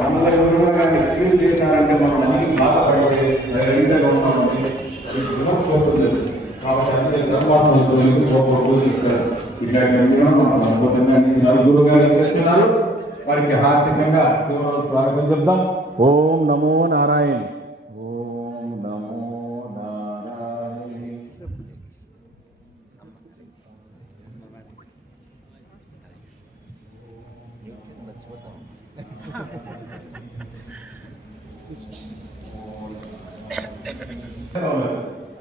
మనల్ని ఎవరు కానీ ఫీల్ చేశారంటే మనం అన్ని బాధపడే రైతుగా ఉన్నామంటే విమర్శపోతుంది. కాబట్టి అందుకే ధర్మాత్మకు పోకూడదు ఇక్కడ ఇట్లాంటి మనం అనుకుంటున్నాను. గురువు గారు చేస్తున్నారు, వారికి హార్దికంగా స్వాగతం చెప్దాం. ఓం నమో నారాయణ. ఓం నమో నారాయణ.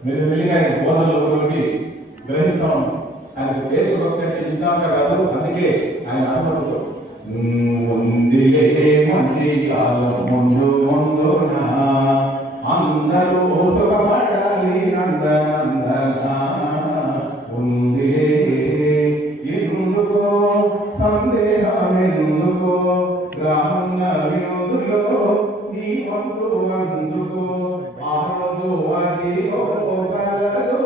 మీరు వెళ్ళిన బోధనలోకి గ్రహిస్తాం. ఆయన దేశభక్తి అంటే ఇందాక కాదు, అందుకే ఆయన అనుమతితో మంచి కాలం ముందు ముందునా అందరూ సుఖపడాలి నందనందనా ఉంది ఎందుకో సందేహం ఎందుకో గ్రామ వినోదులో ఈ వంతు అందుకో ఆ రోజు అది కలదు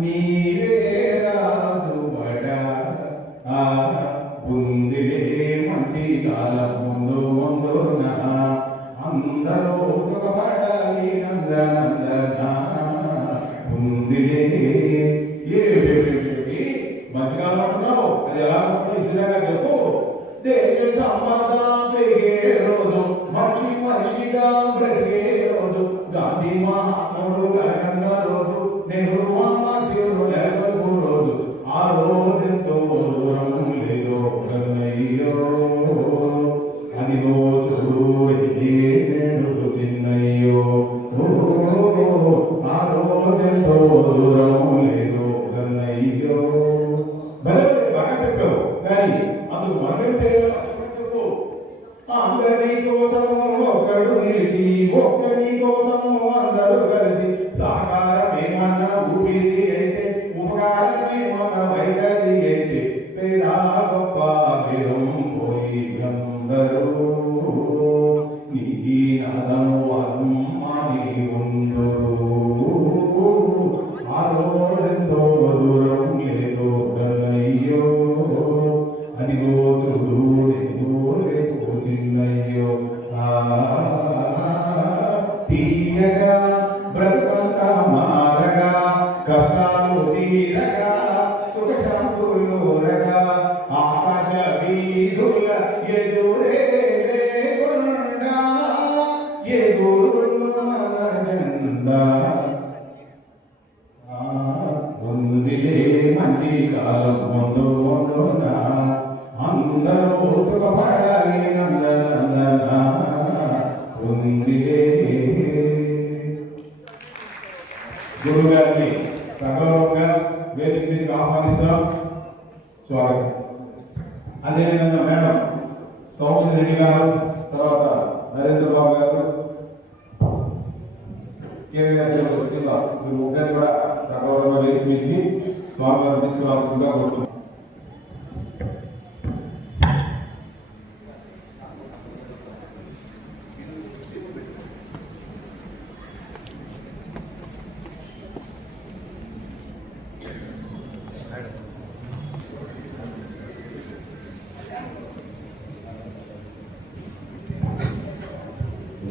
నీవే రాజువడా ఉందిలే మంచి కాలం ముందు ముందునా అందరూ సుఖపడాలి నందనందనా ఉందిలే. మంచికాలం అంటున్నావు, అది ఎలా నిజంగా చెప్పు. దేశ సంపద పెరిగే రోజు, మనిషి మనిషిగా బ్రతికే రోజు, గాంధీ మహాత్ముడు కలగన్న రోజు, నెహ్రూ శివుడు నెలకొల్పు రోజు, ఆ రోజెంతో దూరం లేదో కన్నయ్యో అది రోజు చిన్నయ్యో ఆ రోజెంతో దూరం లేదో కన్నయ్యో. బాగా చెప్పావు, కానీ అందుకు మనమే చెప్పు. అందరి కోసము ఒకడు నిలిచి, ఒక్కరి కోసము అందరూ కలిసి, సాకారమేమన్న ఊపిరి అయితే, ఉపకారమేమన్న వైఖరి అయితే, పేదా గొప్ప భేదం పోయి అందరూ నీ నదము అమ్మాని ఉందరు. ఆ రోజెంతో దూరం లేదో కన్నయ్యో అదిగో చిన్నయ్యో. తీయగా బ్రతుకంతా మారగా, కష్టాలు తీరగా, సుఖ శాంతులురగా, ఆకాశ వీధుల ఎదురే లేకుండా ఎగురున్న జెండా ఉందిలే మంచి కాలం ముందు ముందునా అందరూ సుఖపడాలి నందనందనా ఉందిలే. గురువు గారిని సగౌరవంగా వేదిక మీదకి ఆహ్వానిస్తున్నాం. స్వాగతం. అదేవిధంగా మేడం సౌమ్య రెడ్డి గారు, తర్వాత నరేంద్ర బాబు గారు, శ్రీనివాస్, మీరు ముగ్గురు కూడా సగౌరవంగా వేదిక మీదకి స్వామి గారు తీసుకురావాల్సిందిగా కోరుతున్నాం.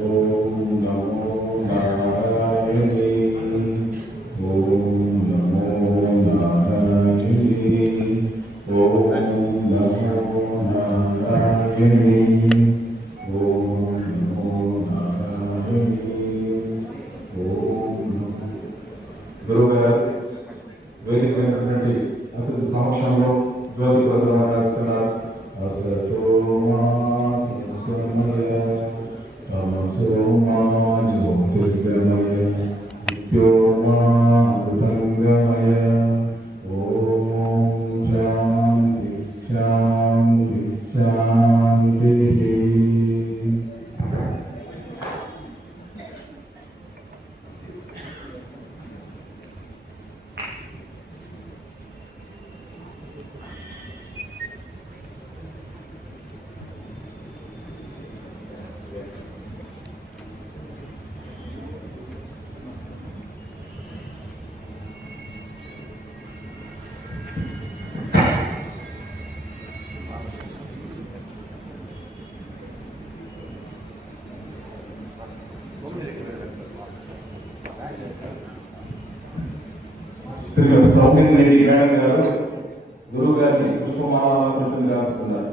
ఓం నమో నారాయణ. ఓం నమో నారాయణ. ఓం నమో నారాయణ. ఓం నమో నారాయణ. ఓం గురువు గారు వేదికమైనటువంటి అతిథి సమక్షంలో జ్యోతి ప్రదర్శన చేస్తున్నారు. అసతో తమసోమా జ్యోతిర్గమయ నిత్యోమా అమృతంగమయ. ఓం శాంతి శాంతి శాంతి. శ్రీ సౌమ్య రెడ్డి మేడం గారు గురువు గారిని పుష్పమాల వస్తున్నారు.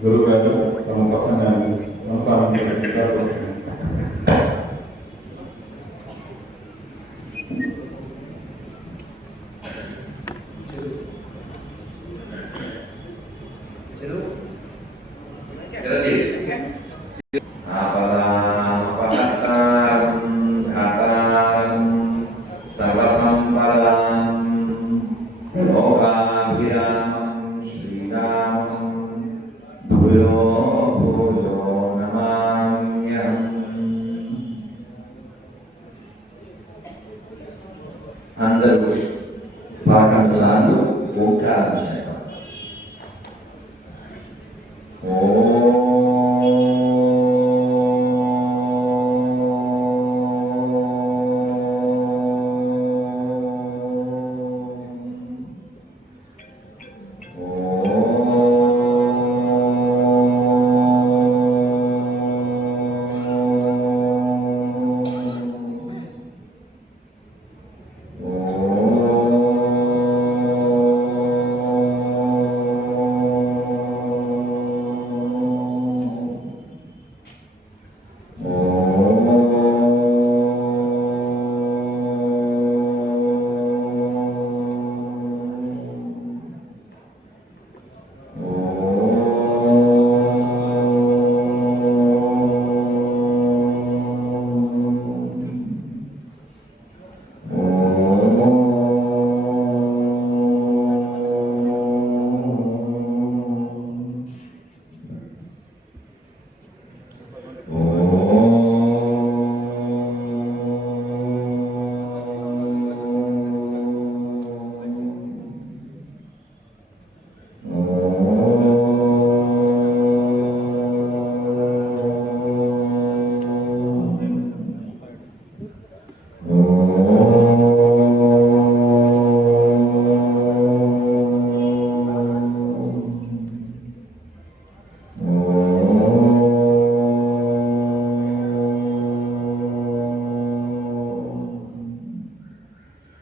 గురువు గారు తమ ప్రసంగాన్ని కొనసాగించారు. అందరూ పాఠాలు ఓంకారం చేయడం.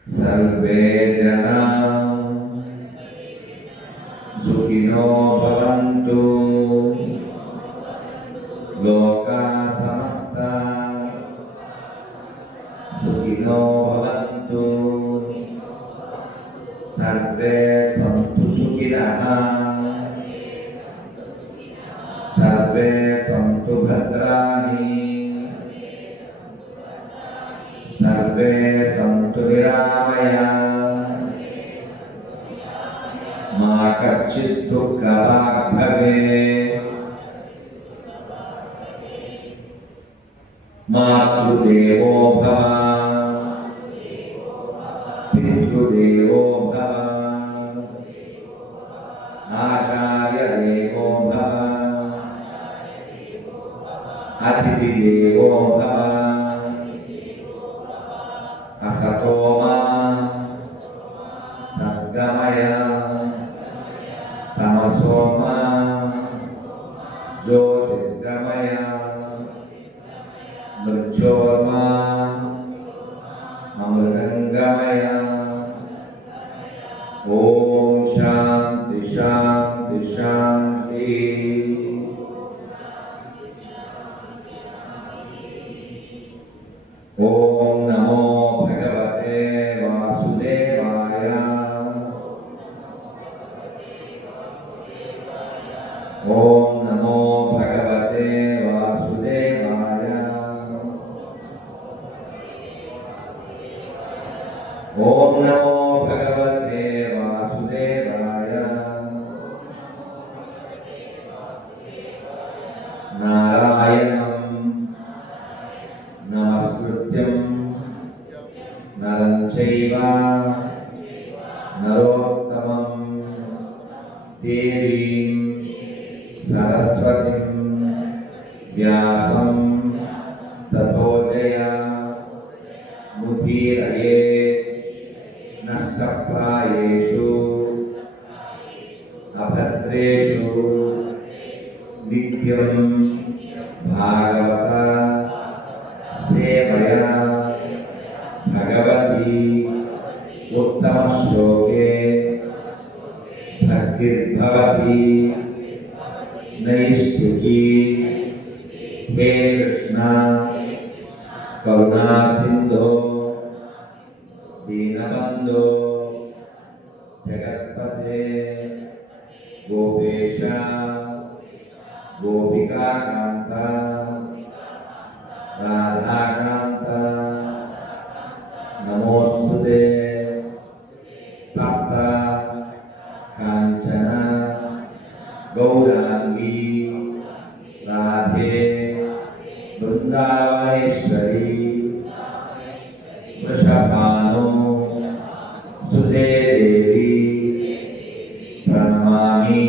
सर्वे जना सुखिनो भवन्तु लोका समस्ता सुखिनो भवन्तु सर्वे सन्तु सुखिनः सर्वे सन्तु भद्राणि सर्वे सन्तु निरामया मा कश्चित् दुःखभाग् भवेत् मातृदेवो भव पितृदेवो भव आचार्यदेवो भव अतिथिदेवो भव असतो मा सद्गमय तमसो मा ज्योतिर्गमय मृत्योर्मा अमृतंगमय। ओम शांति शांति शांति। ओम नमो भगवते वासुदेवाय। ओम नमो भगवते वासुदेवाय। ओम नमो भगवते वासुदेवाय। నరోత్తమం దేవీం సరస్వతిం వ్యాసం తతో జయ ముదీరయే నష్టప్రాయేషు అభద్రేషు నిత్యం భాగవత సేవయా భగవతి ఉత్తమ శ్లోకే భక్తిర్భవతి నైష్ఠికీ హే కృష్ణ కరుణా సింధో దీనబంధో జగత్పతే గోపేశ గోపికాకాంత రాధాకాంత నమోస్తుతే తప్త కాంచన గౌరాంగీ రాధే బృందావనేశ్వరి వృషభాను సుతే దేవి ప్రణమామి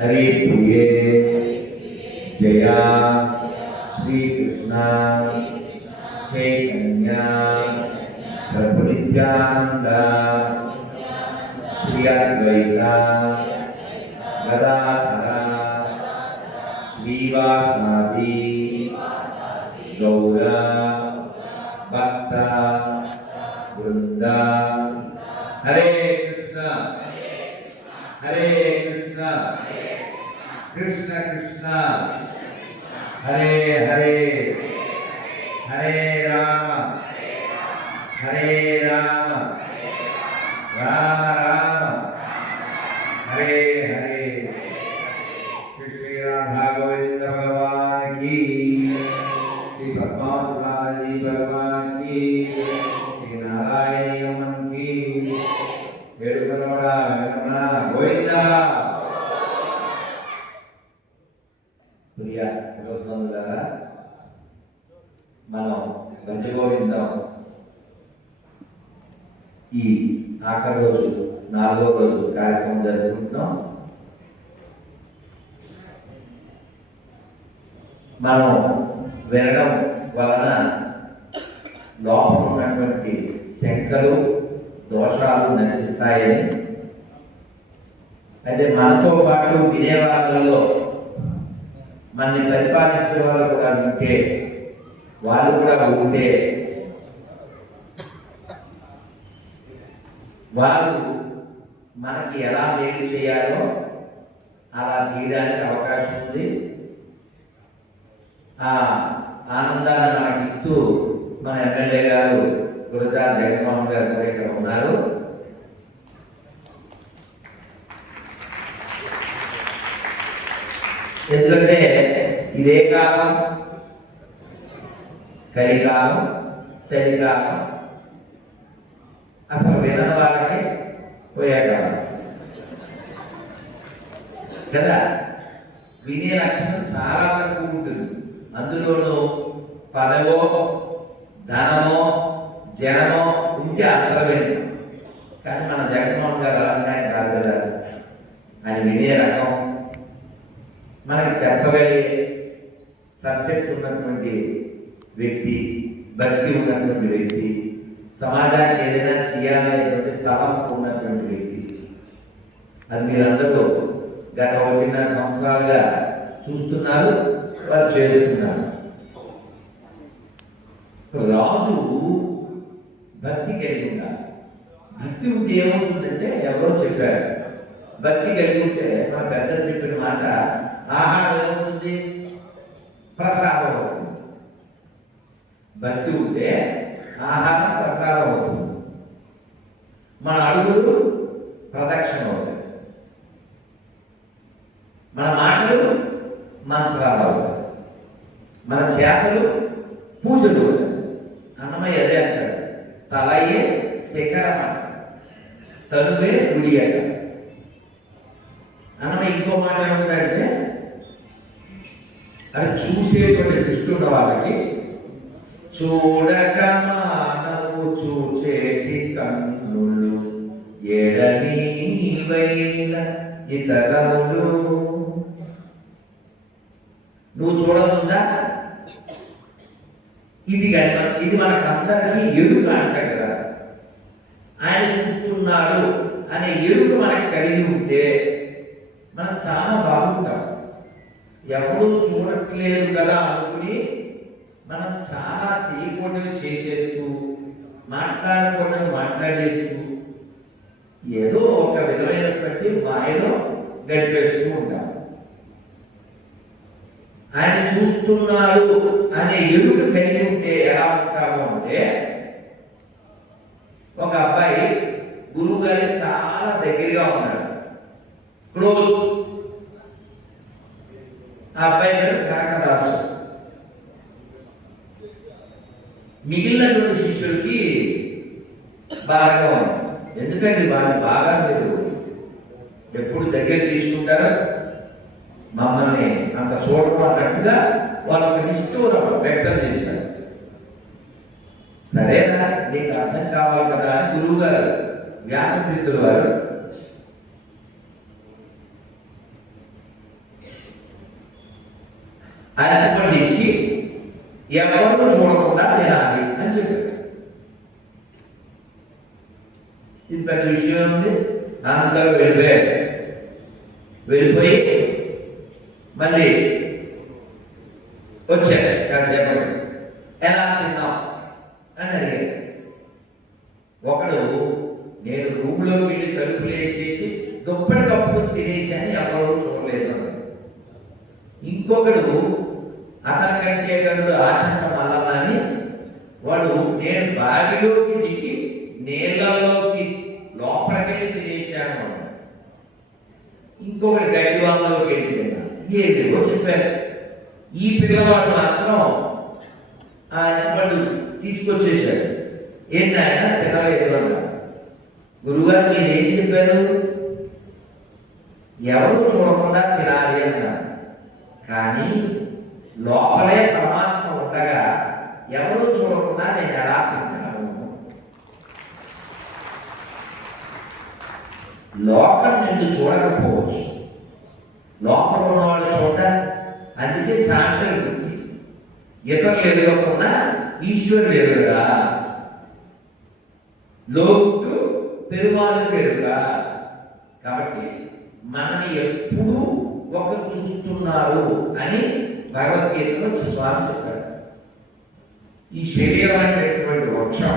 హరిప్రియే జయా శ్రీకృష్ణ చైతన్య ప్రభు నిత్యానంద శ్రీ అద్వైత గదాధర శ్రీవాసాది గౌర భక్త వృంద హరే కృష్ణ హరే కృష్ణ కృష్ణ కృష్ణ హరే హరే హరే రామ హరే రామ రామ రామ హరే హరే శ్రీ శ్రీ రాధా గోవింద భగవాన్ की श्री पद्मावती भगवान की श्री नारायण यमन की वेणुगौड़ा గోవింద ప్రియ విరోధంగా మనం భజగోవిందం ఈ ఆఖరి రోజు 4వ రోజు కార్యక్రమం జరుపుకుంటున్నాం. మనం వినడం వలన లోపల ఉన్నటువంటి శంకలు దోషాలు నశిస్తాయని, అయితే మనతో పాటు వినే వాళ్ళలో మనని పరిపాలించే వాళ్ళు కూడా ఉంటే, వాళ్ళు కూడా ఉంటే వాళ్ళు మనకి ఎలా మేలు చేయాలో అలా చేయడానికి అవకాశం ఉంది. ఆ ఆనందాన్ని మనకి ఇస్తూ మన ఎమ్మెల్యే గారు గురజాల జగన్మోహన్ గారు కూడా ఇక్కడ ఉన్నారు. ఎందుకంటే ఇదే కాలం, కలికాలం, చలికాలం, అసలు వినని వాళ్ళకి పోయే కాలం కదా. వినే లక్షణం చాలా వరకు ఉంటుంది. అందులోనూ పదవో ధనమో జనమో ఉంటే అసలు వింటాం. కానీ మన జగన్మోహన్ గారు అలాంటి కాదు కదా. ఆయన వినే రకం, మనకి చెప్పగలిగే సబ్జెక్ట్ ఉన్నటువంటి వ్యక్తి, భక్తి ఉన్నటువంటి వ్యక్తి, సమాజానికి ఏదైనా చేయాలనేటువంటి తలంపు ఉన్నటువంటి వ్యక్తి. అది మీరందరూ గత 1.5 సంవత్సరాలుగా చూస్తున్నారు, వారు చేస్తున్నారు. రాజు భక్తి కలిగి ఉండాలి. భక్తి ఉంటే ఏమవుతుందంటే, ఎవరో చెప్పారు, భక్తి కలిగి ఉంటే మన పెద్దలు చెప్పిన మాట ఆహారం ఏమవుతుంది, ప్రసాదం అవుతుంది. భక్తి ఉంటే ఆహారం ప్రసాదం అవుతుంది. మన అడుగులు ప్రదక్షిణ అవుతాయి, మన మాటలు మంత్రాలు అవుతాయి, మన చేతలు పూజలు అవుతాయి. అన్నమయ్య అదే అంటాడు, తలయే శిఖరం అంట, తనువే గుడి అంట. అన్నమయ్య ఇంకో మాట ఏమంటాడంటే, అది చూసేటువంటి దృష్టి ఉన్న వాళ్ళకి చూడక మానవు చూచేటి కన్నులు ఎడనీవైన ఇతరములు. నువ్వు చూడనుందా? ఇది మనకందరికీ ఎరుక అంట కదా. ఆయన చూస్తున్నాడు అనే ఎరుక మనకు కలిగి ఉంటే మనం చాలా బాగుంటాం. ఎవరూ చూడట్లేదు కదా అనుకుని మనం చాలా చేయకూడదు చేసేస్తూ, మాట్లాడకూడదు మాట్లాడేస్తూ, ఏదో ఒక విధమైనటువంటి మాయలో గడిపేస్తూ ఉంటాం. ఆయన చూస్తున్నాడు అనే ఎరుక కలిగి ఉంటే ఎలా ఉంటాము అంటే, ఒక అబ్బాయి గురువు గారికి చాలా దగ్గరగా ఉన్నాడు, క్లోజ్. ఆ అబ్బాయి పేరు కనకదాసు. మిగిలినటువంటి శిష్యుడికి బాగా ఉంది. ఎందుకంటే వాళ్ళు బాగా మీరు ఎప్పుడు దగ్గర తీసుకుంటారో మమ్మల్ని అంత చూడడం అన్నట్టుగా వాళ్ళకి నిష్ఠూరం వ్యక్తం చేశారు. సరేనా, నీకు అర్థం కావాలి కదా అని గురువు గారు వ్యాసతీర్థుల వారు అర్థపడిచి ఎవరు చూడకుండా తినాలి అని చెప్పారు. ఇది పెద్ద విషయం ఉంది. అందరూ వెళ్ళిపోయి మళ్ళీ వచ్చారు. కాసేపు ఎలా తిన్నాం అని అడిగారు. ఒకడు నేను రూమ్లోకి వెళ్ళి తలుపులు వేసేసి దుప్పటి కప్పుకొని తినేసాని ఎవరూ చూడలేదు. ఇంకొకడు అతనికంటే గడు ఆచరణ మల్లని వాడు నేను బావిలోకి దిగి నీళ్ళలోకి లోపలికి తినేసాను. ఇంకొకటి గడ్డివాళ్ళలోకి వెళ్ళిపోయినా ఏదేవో చెప్పారు. ఈ పిల్లవాడు మాత్రం వాళ్ళు తీసుకొచ్చేసాడు. ఏంటైనా తినలేదు అన్న. గురువుగారు మీరు ఏం చెప్పారు? ఎవరు చూడకుండా తినాలి అన్నారు. కానీ లోపలే పరమాత్మ ఉండగా ఎవరు చూడకుండా నేను ఎలా తింటాను? లోకం నిన్ను చూడకపోవచ్చు, లోపల ఉన్నవాళ్ళు చూడ. అందుకే సాంటలు ఉంది, ఇతరులు ఎదురకుండా ఈశ్వరుడు ఎదురుగా, లోటు పెరుమాళ్ళు ఎదురుగా. కాబట్టి మనని ఎప్పుడూ ఒకరు చూస్తున్నారు అని భగవద్గీతలో స్వామి చెప్పారు. ఈ శరీరం అనేటటువంటి వృక్షం,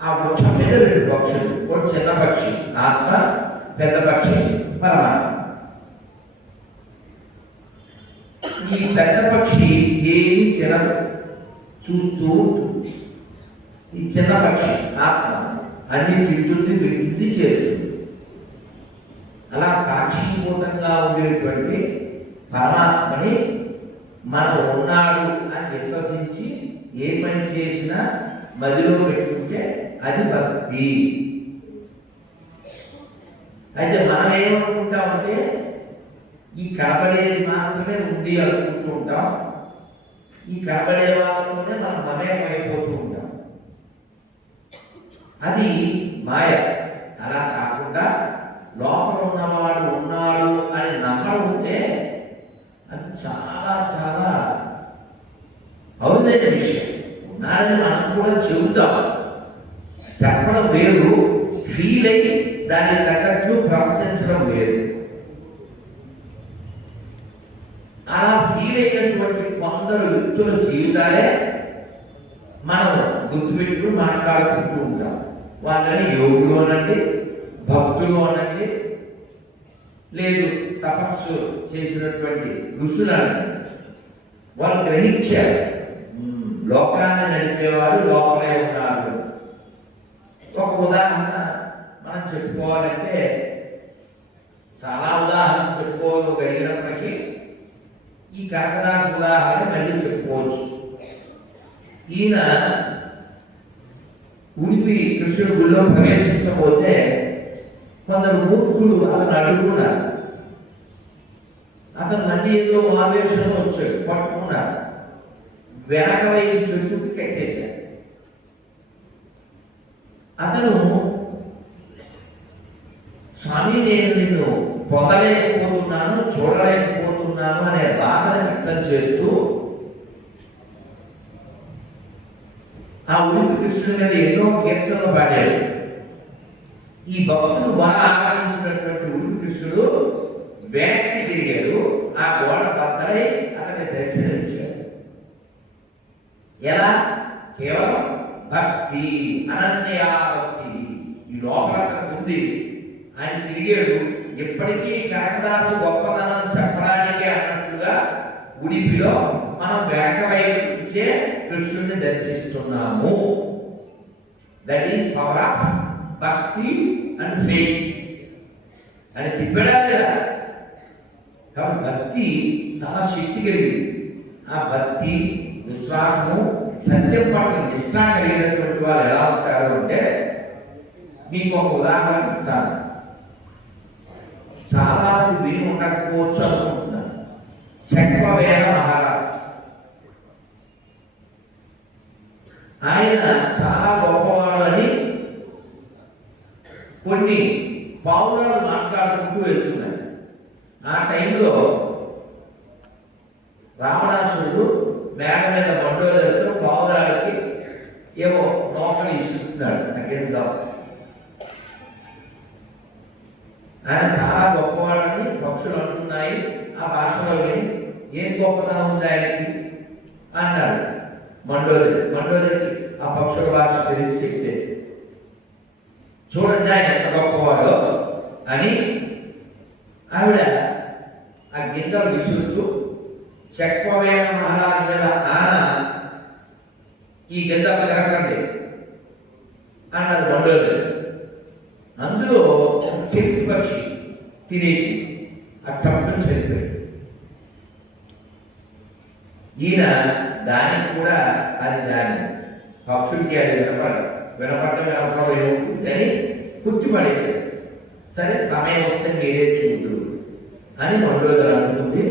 ఆ వృక్షం మీద రెండు పక్షులు, ఒక చిన్న పక్షి ఆత్మ, పెద్ద పక్షి పరమాత్మ. ఈ పెద్ద పక్షి ఏమి తినదు, చూస్తూ ఉంటుంది. ఈ చిన్న పక్షి ఆత్మ అన్ని తింటుంది, వింటుంది, చేస్తుంది. అలా సాక్షిభూతంగా ఉండేటువంటి పరమాత్మని మనం ఉన్నాడు అని విశ్వసించి ఏ పని చేసినా మదిలో పెట్టుకుంటే అది భక్తి. అయితే మనం ఏమనుకుంటామంటే ఈ కనబడేది మాత్రమే ఉంది అనుకుంటూ ఉంటాం. ఈ కనబడే వాళ్ళతోనే మనం మమేకం అయిపోతూ ఉంటాం. అది మాయ. అలా కాకుండా లోపల ఉన్నవాడు ఉన్నాడు అని నమ్మడం ఉంటే అది చాలా చాలా అవుదైన విషయం. ఉన్నాడని మనం కూడా చెబుతాం. చెప్పడం వేరు, ఫీల్ అయ్యి దానికి తగ్గట్లు ప్రవర్తించడం వేరు. అలా ఫీల్ అయినటువంటి కొందరు వ్యక్తుల జీవితాలే మనం గుర్తుపెట్టుకుని మాట్లాడుకుంటూ ఉంటాం. వాళ్ళని యోగులు అనండి, భక్తులు అనండి, లేదు తపస్సు చేసినటువంటి ఋషులు అనండి. వాళ్ళు గ్రహించారు లోకాన్ని నడిపేవారు లోపలే ఉన్నారు. ఒక ఉదాహరణ మనం చెప్పుకోవాలంటే చాలా ఉదాహరణ చెప్పుకోగలిగినప్పటికీ ఈ కనకదాసు ఉదాహరణ మళ్ళీ చెప్పుకోవచ్చు. ఈయన ఉడిపి కృష్ణుడు గుళ్ళో ప్రవేశించబోతే కొందరు మూర్ఖులు అతను అడుగున్నారు. అతను మళ్ళీ ఏదో ఆవేశంలో వచ్చాడు, పట్టుకున్నారు, వెనక వైపు చెట్టుకు కట్టేశాడు. అతను స్వామి నేను నిన్ను పొందలేకపోతున్నాను, చూడలేకపోతున్నాను అనే బాధను వ్యక్తం చేస్తూ ఆ ఉడిపి కృష్ణుడి మీద ఎన్నో కీర్తనలు పాడాడు. ఈ భక్తుడు బాగా ఆరాధించినటువంటి ఉడిపి కృష్ణుడు వెనక్కి తిరిగాడు. ఆ గోడ బద్దలై అతన్ని దర్శనమిచ్చాడు. ఎలా? కేవలం భక్తి, అనన్యా భక్తి ఈ లోపల అతనికి ఉంది. ఆయన తిరిగాడు. ఎప్పటికీ కనకదాసు గొప్పతనం చెప్పడానికి అన్నట్లుగా ఉడిపిలో మనం వెనక వైపు ఇచ్చే కృష్ణుడిని దర్శిస్తున్నాము. దట్ ఈస్ పవర్ ఆఫ్ భక్తి అండ్ ఫెయిత్ అని తిప్పడా లేదా? కాబట్టి భక్తి చాలా శక్తి కలిగింది. ఆ భక్తి, విశ్వాసము, సత్యం పట్ల నిష్ఠ కలిగినటువంటి వాళ్ళు ఎలా ఉంటారు అంటే, మీకు ఒక ఉదాహరణ ఇస్తాను. చాలా మంది విని ఉండకపోవచ్చు అనుకుంటున్నాను. చక్రవేల మహారాజ్ ఆయన చాలా గొప్పవాడు అని కొన్ని పావురాలు మాట్లాడుకుంటూ వెళ్తున్నాయి. ఆ టైంలో రావణాసురుడు మేడ మీద మండోదరితో పావురాలకి ఏవో నోకలు ఇస్తున్నాడు. ఆయన చాలా గొప్పవాడని పక్షులు అంటున్నాయి. ఆ భాషలో విని ఏం గొప్పతనం ఉంది ఆయనకి అన్నాడు మండోదరికి ఆ పక్షుల భాష తెలిసి చెప్తే, చూడండి ఆయన ఎంత గొప్పవాడో అని ఆవిడ ఆ గింజలు విసురుతూ చక్రవేల మహారాజు మీద ఆన ఈ గింజలు తిరగండి అన్నది మండోదరి. అందులో చెట్టు పక్షి తినేసి ఆ టప్పుని చనిపోయాడు. ఈయన దానికి కూడా అది దాని పక్షుడికి అది వినపడటం అని కుట్టిపడేశాడు. సరే సమయం వస్తే మీరే చూడు అని మండోదరి అనుకుంది.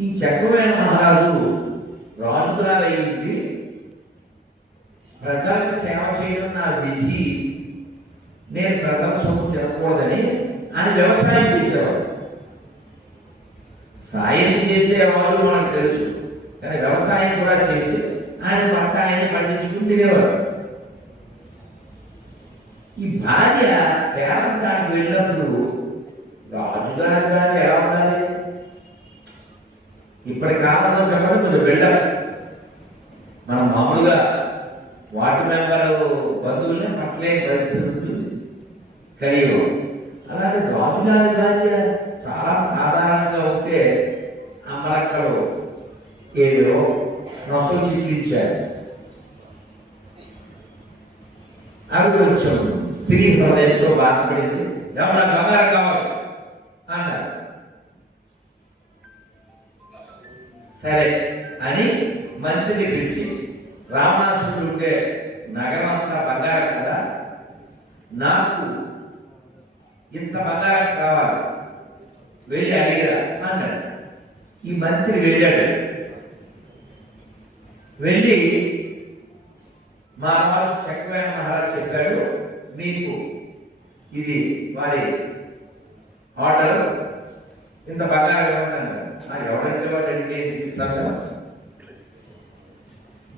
ఈ చక్రవేల మహారాజు రాజుగారు అయ్యింది, ప్రజలకు సేవ చేయడం నా విధి, నేను ప్రజల సొమ్ము తినకూడదని ఆయన వ్యవసాయం చేసేవాడు. సాయం చేసేవాళ్ళు మనకు తెలుసు, కానీ వ్యవసాయం కూడా చేసి ఆయన పంట ఆయన పండించుకుని తినేవాడు. ఈ భార్య పేరంటానికి వెళ్ళినప్పుడు రాజుగారి గారు ఎలా ఉండాలి? ఇప్పటి కాలంలో చెప్పడం కొంచెం వెళ్ళాలి. మనం మామూలుగా వార్డు మెంబర్ బంధువులనే పట్టలేని పరిస్థితి ఉంటుంది కలియుగం. అలాగే రాజుగారి భార్య చాలా సాధారణంగా ఉంటే అమలక్కలు ఏదో నొసలు చిత్రించారు. అవి కొంచెం స్త్రీ హృదయంతో బాధపడింది. ఏమన్నా బంగారం కావాలి అన్నారు. సరే అని మంత్రిని పిలిచి, రావణాసురుడు ఉండే నగరం అంతా బంగారం కదా, నాకు ఇంత బంగారం కావాలి, వెళ్ళి అడిగిరా అన్నాడు. ఈ మంత్రి వెళ్ళాడు. వెళ్ళి మా వారు చక్రవేల మహారాజ్ చెప్పాడు, మీకు ఇది వారి ఆర్డర్, ఇంత బంగారం ఇవ్వండి అన్నాడు. ఎవరైతే వాడు అడిగితే ఇస్తాను,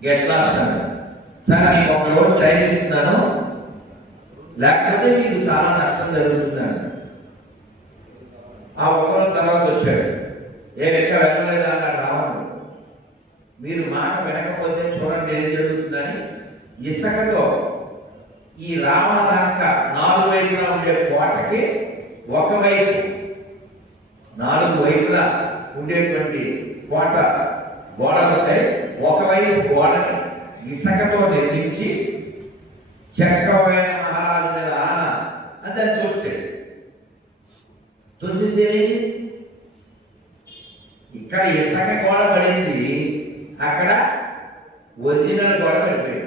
గెట్ లాస్ట్ అన్నాడు. సరే నేను ఒక రోజు టైం ఇస్తున్నాను, లేకపోతే మీకు చాలా నష్టం జరుగుతుందని. ఆ ఒకరోజు తర్వాత వచ్చాడు. నేను ఎక్కడ వెళ్ళలేదా అన్నాడు రావణుడు. మీరు మాట వినకపోతే చూడండి ఏం జరుగుతుందని ఇసుకతో ఈ రావణ లంక 4 వైపులా ఉండే కోటకి ఒకవైపు 4 వైపులా ఉండేటువంటి కోట గోడలపై ఒకవైపు గోడని ఇసుకతో నిర్మించి చక్రవేల మహారాజు మీద ఆన అని దాన్ని తోసేది. తోసేస్తే ఇక్కడ ఇసుక గోడ పడింది, అక్కడ ఒరిజినల్ గోడ పడిపోయింది.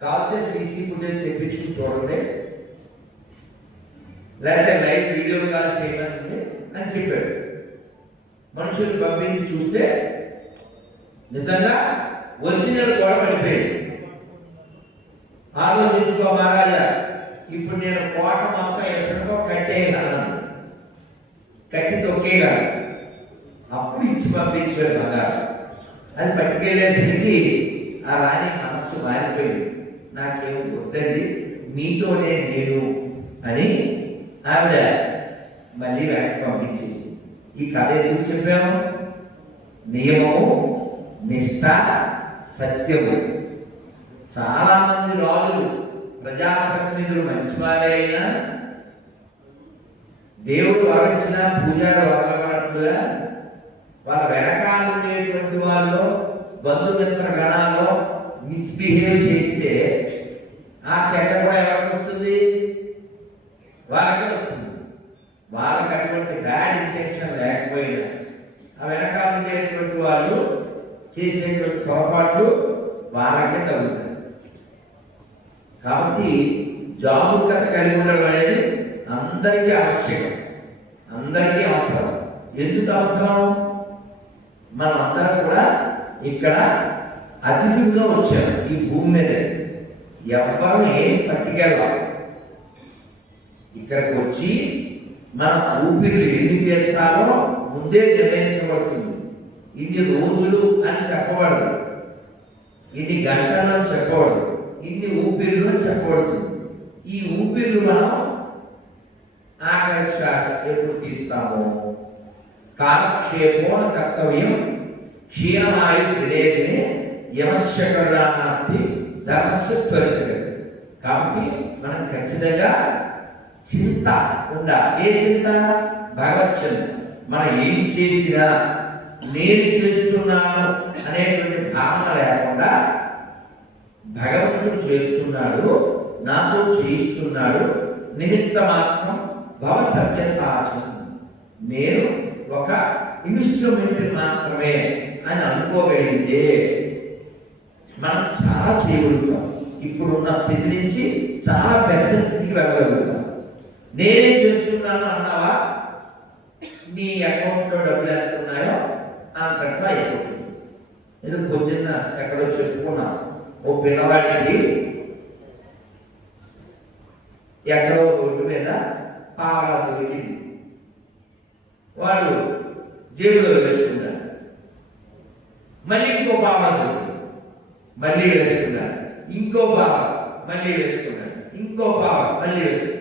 కాకపోతే సీసీ ఫుటేజ్ తెప్పించుకుని చూడండి, లేకపోతే లైవ్ వీడియో కాల్ చేయడానికి అని చెప్పాడు. మనుషులు పంపించి చూస్తే నిజంగా ఒరిజినల్ గోడ పడిపోయింది. ఆలోచించుకో మహారాజా, ఇప్పుడు నేను కోట మొత్తం ఇసుకతో కట్టే తొక్కేయగలరు. అప్పుడు ఇచ్చి పంపించారు బంగారం. అది పట్టుకెళ్ళేసరికి ఆ రాణి మనస్సు మారిపోయింది. నాకేమో వద్దండి, మీతోనే నేను అని ఆవిడ మళ్ళీ వెనక్కి పంపించేసి. ఈ కథ ఎందుకు చెప్పాము? నియమము, నిష్ఠ, సత్యము. చాలా మంది రాజులు, ప్రజాప్రతినిధులు మంచివారే అయినా దేవుడు వరించిన పూజారు వరలబడట్టుగా వాళ్ళ వెనకాల ఉండేటువంటి వాళ్ళు బంధుమిత్ర గణాల్లో మిస్బిహేవ్ చేస్తే ఆ చెడ్డ కూడా ఎవరికి వస్తుంది? వాళ్ళకే వస్తుంది. వాళ్ళకి అటువంటి బ్యాడ్ ఇంటెన్షన్ లేకపోయినా ఆ వెనకాల ఉండేటువంటి వాళ్ళు చేసేటువంటి పొరపాట్లు వాళ్ళకే తగ్గుతాయి. కాబట్టి జాగ్రత్త కలిగి ఉండడం అనేది అందరికీ ఆవశ్యకం, అందరికీ అవసరం. ఎందుకు అవసరం? మనం అందరం కూడా ఇక్కడ అతిథులుగా వచ్చాం ఈ భూమి మీద. ఎవరు ఏం పట్టుకెళ్ళాం. ఇక్కడికి వచ్చి మన ఊపిరి ఎన్ని పీల్చాలో ముందే నిర్ణయించబడుతుంది. ఇన్ని రోజులు అని చెప్పబడదు, ఇన్ని గంటలు అని చెప్పబడదు, ఇన్ని ఊపిర్లు అని చెప్పబడుతుంది. ఈ ఊపిర్లు మనం ఆఖరి శ్వాస ఎప్పుడు తీస్తామో కాలక్షేపోన కర్తవ్యం క్షీణమాయు విరేదినే యమస్య కరుణానాస్తి ధర్మస్య త్వరిత. కాబట్టి మనం ఖచ్చితంగా చింత ఉండాలి. ఏ చింత? భగవత్ చింత. మనం ఏం చేసినా నేను చేస్తున్నాను అనేటువంటి భావన లేకుండా భగవంతుడు చేస్తున్నాడు, నాతో చేయిస్తున్నాడు, నిమిత్త మాత్రం భవ సత్య సాక్షి, నేను ఒక ఇన్స్ట్రుమెంట్ మాత్రమే అని అనుకోగలిగితే మనం చాలా చేయగలుగుతాం. ఇప్పుడున్న స్థితి నుంచి చాలా పెద్ద స్థితికి వెళ్ళగలుగుతాం. నేనే చేస్తున్నాను అన్నావా, నీ అకౌంట్లో డబ్బులు ఎంత ఉన్నాయో అంతట్లో అయిపోతుంది. ఏదో పొద్దున్న ఎక్కడో చెప్పుకున్నాం, ఓ పిల్లవాడికి ఎక్కడో రోడ్డు మీద పావలా దొరికింది. వాడు జేబులో వేసుకున్నాడు. మళ్ళీ ఇంకో పావలా దొరికింది, మళ్ళీ వేసుకున్నాడు. ఇంకో పావలా మళ్ళీ వేసుకున్నాడు. ఇంకో పావలా మళ్ళీ వేసుకున్నాడు.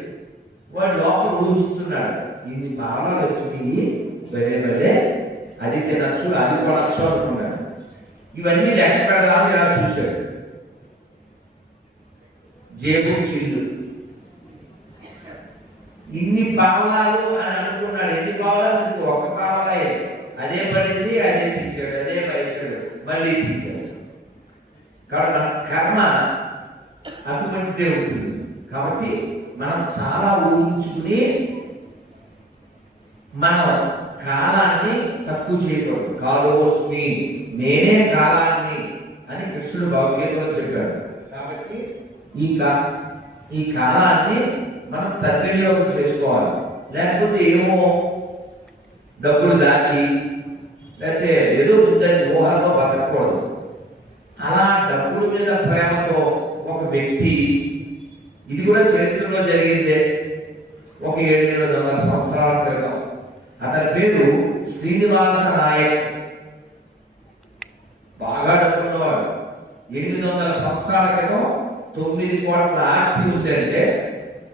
వాడు లోపల ఊహిస్తున్నాడు, ఇన్ని పావలాలు వచ్చినాయి, బలే బలే, అది తినచ్చు, అది కొనచ్చు అనుకున్నాడు. ఇవన్నీ లెక్క పెడదామని ఇలా చూశాడు. జేబు చిల్లు, ఇన్ని పావలాలు అని అనుకున్నాడు. ఎన్ని పావలాలు? ఒక పావలాయే. అదే పడింది, అదే తీశాడు, అదే పైసాడు, మళ్ళీ తీశాడు. కాబట్టి మన కర్మ అటువంటిదే ఉంటుంది. కాబట్టి మనం చాలా ఊహించుకుని మనం కాలాన్ని తక్కువ చేయకూడదు. కాలోస్మి, నేనే కాలాన్ని అని కృష్ణుడు భగవద్గీతలో చెప్పాడు. కాబట్టి ఈ కాలాన్ని మనం సద్వినియోగం చేసుకోవాలి. లేకపోతే ఏమో డబ్బులు దాచి లేకపోతే ఏదో ఉందని ఊహలతో బతకూడదు. అలా డబ్బుల మీద ప్రేమతో ఒక వ్యక్తి, ఇది కూడా చరిత్రలో జరిగిందే, ఒక 700 సంవత్సరాల క్రితం. అతని పేరు శ్రీనివాస నాయక్. బాగా డబ్బున్నవాడు. 800 సంవత్సరాల క్రితం 9 కోట్ల ఆస్తి ఉందంటే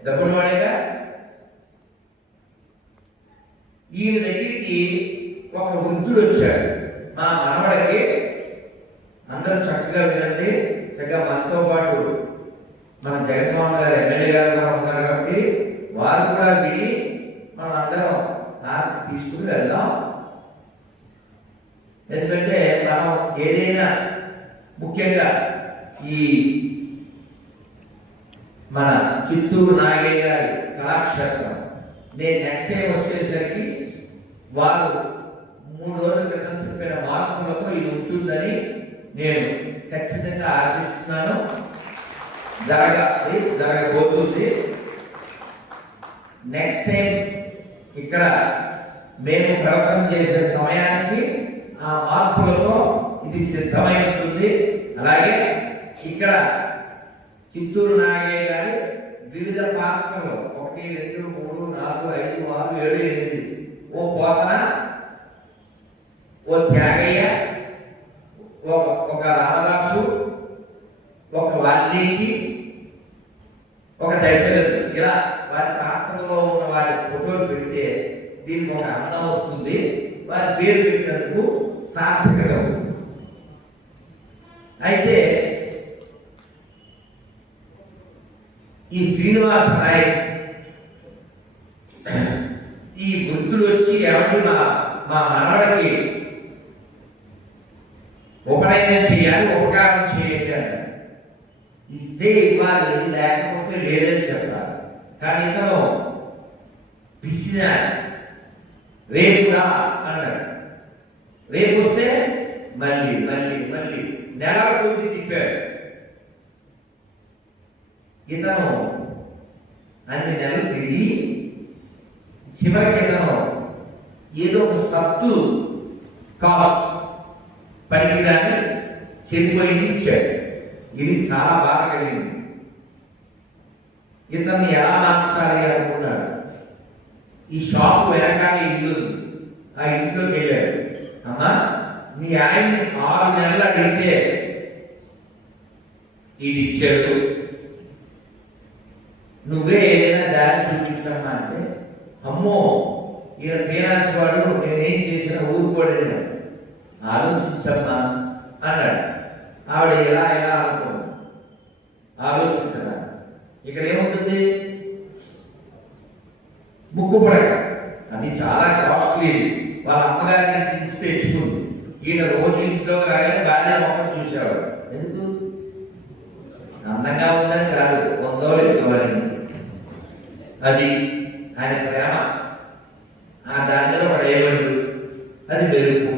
డబ్బున్నవాడేగా. ఈయన దగ్గరికి ఒక వృద్ధుడు వచ్చాడు. మా మనవడికి, అందరూ చక్కగా వినండి, చక్కగా మనతో పాటు మన జగన్మోహన్ గారు ఎమ్మెల్యే గారు కూడా ఉన్నారు కాబట్టి వారు కూడా విని మనం అందరం తీసుకుని వెళ్దాం. ఎందుకంటే మనం ఏదైనా ముఖ్యంగా ఈ మన చిత్తూరు నాగయ్య గారి కళాక్షేత్రం, నేను నెక్స్ట్ టైం వచ్చేసరికి వారు 3 రోజుల క్రితం చెప్పిన మార్పులతో ఇది ఉంటుందని నేను ఖచ్చితంగా ఆశిస్తున్నాను. జరగబోతుంది. నెక్స్ట్ టైం ఇక్కడ మేము ప్రవచనం చేసే సమయానికి ఆ మార్పులతో ఇది సిద్ధమై ఉంటుంది. అలాగే ఇక్కడ చిత్తూరు నాగయ్య గారి వివిధ పాత్రలు 1, 2, 3, 4, 5, 6, 7, 8 ఓ పోతన, ఓ త్యాగయ్య, ఒక రామదాసు, ఒక వాల్మీకి, ఒక దశరథుడు, ఇలా వారి పాత్రలో ఉన్న వారి ఫోటోలు పెడితే దీనికి ఒక అర్థం వస్తుంది. వారి పేరు పెట్టినందుకు సార్థకత ఉంటుంది. అయితే ఈ శ్రీనివాస నాయక్ ఈ వృద్ధులు వచ్చి ఎవరి మా మనవడికి ఉపనయనం చేయాలి, ఉపకారం చేయండి అన్నారు. ఇస్తే ఇవ్వాలి, లేకపోతే లేదని చెప్పాలి. కానీ ఇతను పిసినాడు. రేపు రా అన్నాడు. రేపు వస్తే మళ్ళీ మళ్ళీ మళ్ళీ నెలల కొద్ది తిప్పాడు. ఇతను అన్ని నెలలు తిరిగి చివరికి ఇతను ఏదో ఒక సత్తు కాస్ట్ పనికిరాని చెందిపోయింది ఇచ్చాడు. ఇది చాలా బాగా కలిగింది. ఇతన్ని ఎలా మార్చాలి అనుకున్నాడు. ఈ షాప్ వెనకాల ఇల్లు ఉంది. ఆ ఇంట్లోకి వెళ్ళాడు. అమ్మా, మీ ఆయన్ని 6 నెలలు అడిగితే ఇది ఇచ్చాడు, నువ్వే ఏదైనా దారి చూపించమ్మా అంటే, అమ్మో ఈయన మీనాసి వాడు, నేనేం చేసినా ఊరుకోలేదు, ఆలోచించమ్మా అన్నాడు. ఆవిడ ఇలా ఇలా అనుకోండి, ఆలోచించరా. ఇక్కడ ఏముంటుంది? ముక్కు పడక, అది చాలా కాస్ట్లీ. వాళ్ళ అమ్మగారికి ఇచ్చి తెచ్చుకుంది. ఈయన రోజు ఇంట్లో రాగానే భార్య మొక్కలు చూసేవాడు. ఎందుకు? అందంగా ఉందని కాదు, ఉందో లేదో అని. అది ఆయన ప్రేమ. ఆ దానిలో ఒక డైమండ్, అది మెరుపు.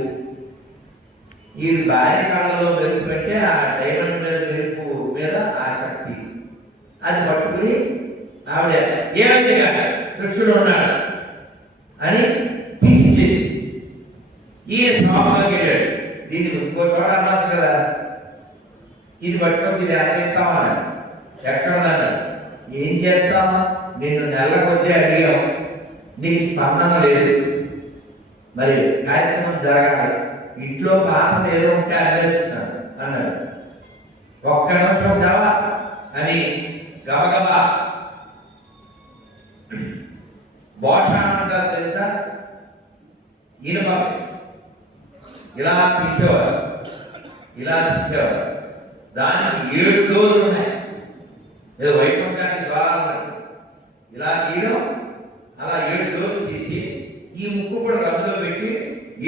ఈ భార్య కాళ్ళలో మెరుపు పెట్టే ఆ డైమండ్ మీద మెరుపు మీద ఆసక్తి. అది పట్టుకుని ఆవిడ ఏమైంది కాదు, కృష్ణుడు ఉన్నాడు అని తీసిచ్చేసి ఈయన షాప్లోకి వెళ్ళాడు. దీన్ని ఇంకో చోట అమ్మచ్చు కదా, ఇది పట్టుకొచ్చి ఇది ఎంత ఇస్తామని. ఎక్కడదన్నాడు. ఏం చేస్తామా, నిన్ను నెల కొద్ది అడిగాం, నీకు స్పందన లేదు, మరి కార్యక్రమం జరగాలి, ఇంట్లో పాత్ర ఏదో ఉంటే అన్వేస్తున్నాడు అన్నాడు. ఒక్క నిమిషం ఉంటావా అని గబగబా భోషాణం అంటారు తెలుసా, ఇనుప ఇలా తీసేవారు, ఇలా తీసేవారు. దానికి 7 డోర్లు ఉన్నాయి. ఏదో వైకుంఠానికి ద్వారాలు ఇలా తీయడం, అలా 7 డోర్లు తీసి ఈ ముక్కు కూడా గదిలో పెట్టి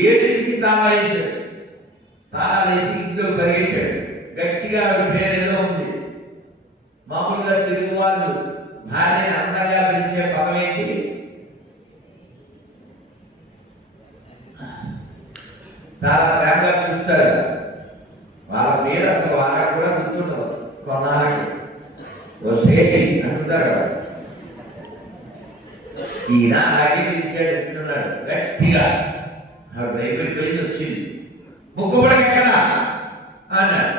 7కి తాళాలేసాడు. తాళాలేసి ఇంట్లో పరిగెట్టాడు. గట్టిగా పేరేదో ఉంది. మామూలుగా తెలుగు వాళ్ళు భార్యని అందంగా పిలిచే పదం ఏంటి? చాలా ప్రేమగా పిలుస్తారు. వాళ్ళ పేరు అసలు వాళ్ళకి కూడా గుర్తుండదు. కొన్నాళ్ళకి ఓ సేటి అంటున్నారు కదా. ఈయన అలాగే పిలిచాడు, అంటున్నాడు గట్టిగా. భయపెట్టి వచ్చింది. ముక్కు కూడా ఎక్కడా అన్నాడు.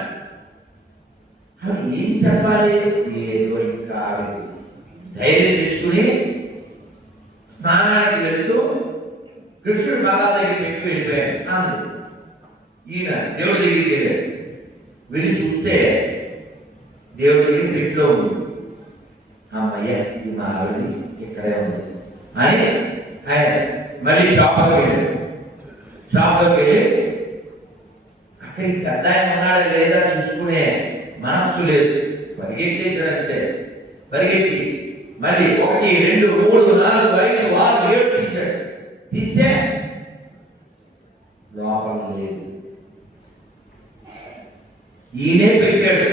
అవి ఏం చెప్పాలి? ఏదో ఇంకా ధైర్యం తెచ్చుకుని స్నానానికి వెళ్తూ కృష్ణుడు బాగా దగ్గర పెట్టి వెళ్ళిపోయాడు. అందు ఈయన దేవుడి దగ్గరికి వెళ్ళాడు. వెళ్ళి చూస్తే దేవుడి దగ్గర పెట్టులో ఉంది. అమ్మయ్య, ఇది మా ఆవిడ ఇక్కడే ఉంది అని ఆయన మళ్ళీ షాప్లోకి వెళ్ళాడు. షాప్లోకి వెళ్ళి అక్కడికి పెద్ద ఆయన ఉన్నాడా లేదా చూసుకునే మనస్సు లేదు. పరిగెట్టేసాడంతే. పరిగెట్టి మళ్ళీ 1, 2, 3, 4, 5, 6, 7 తీశాడు. తీస్తే లోపల లేదు. ఈయనే పెట్టాడు.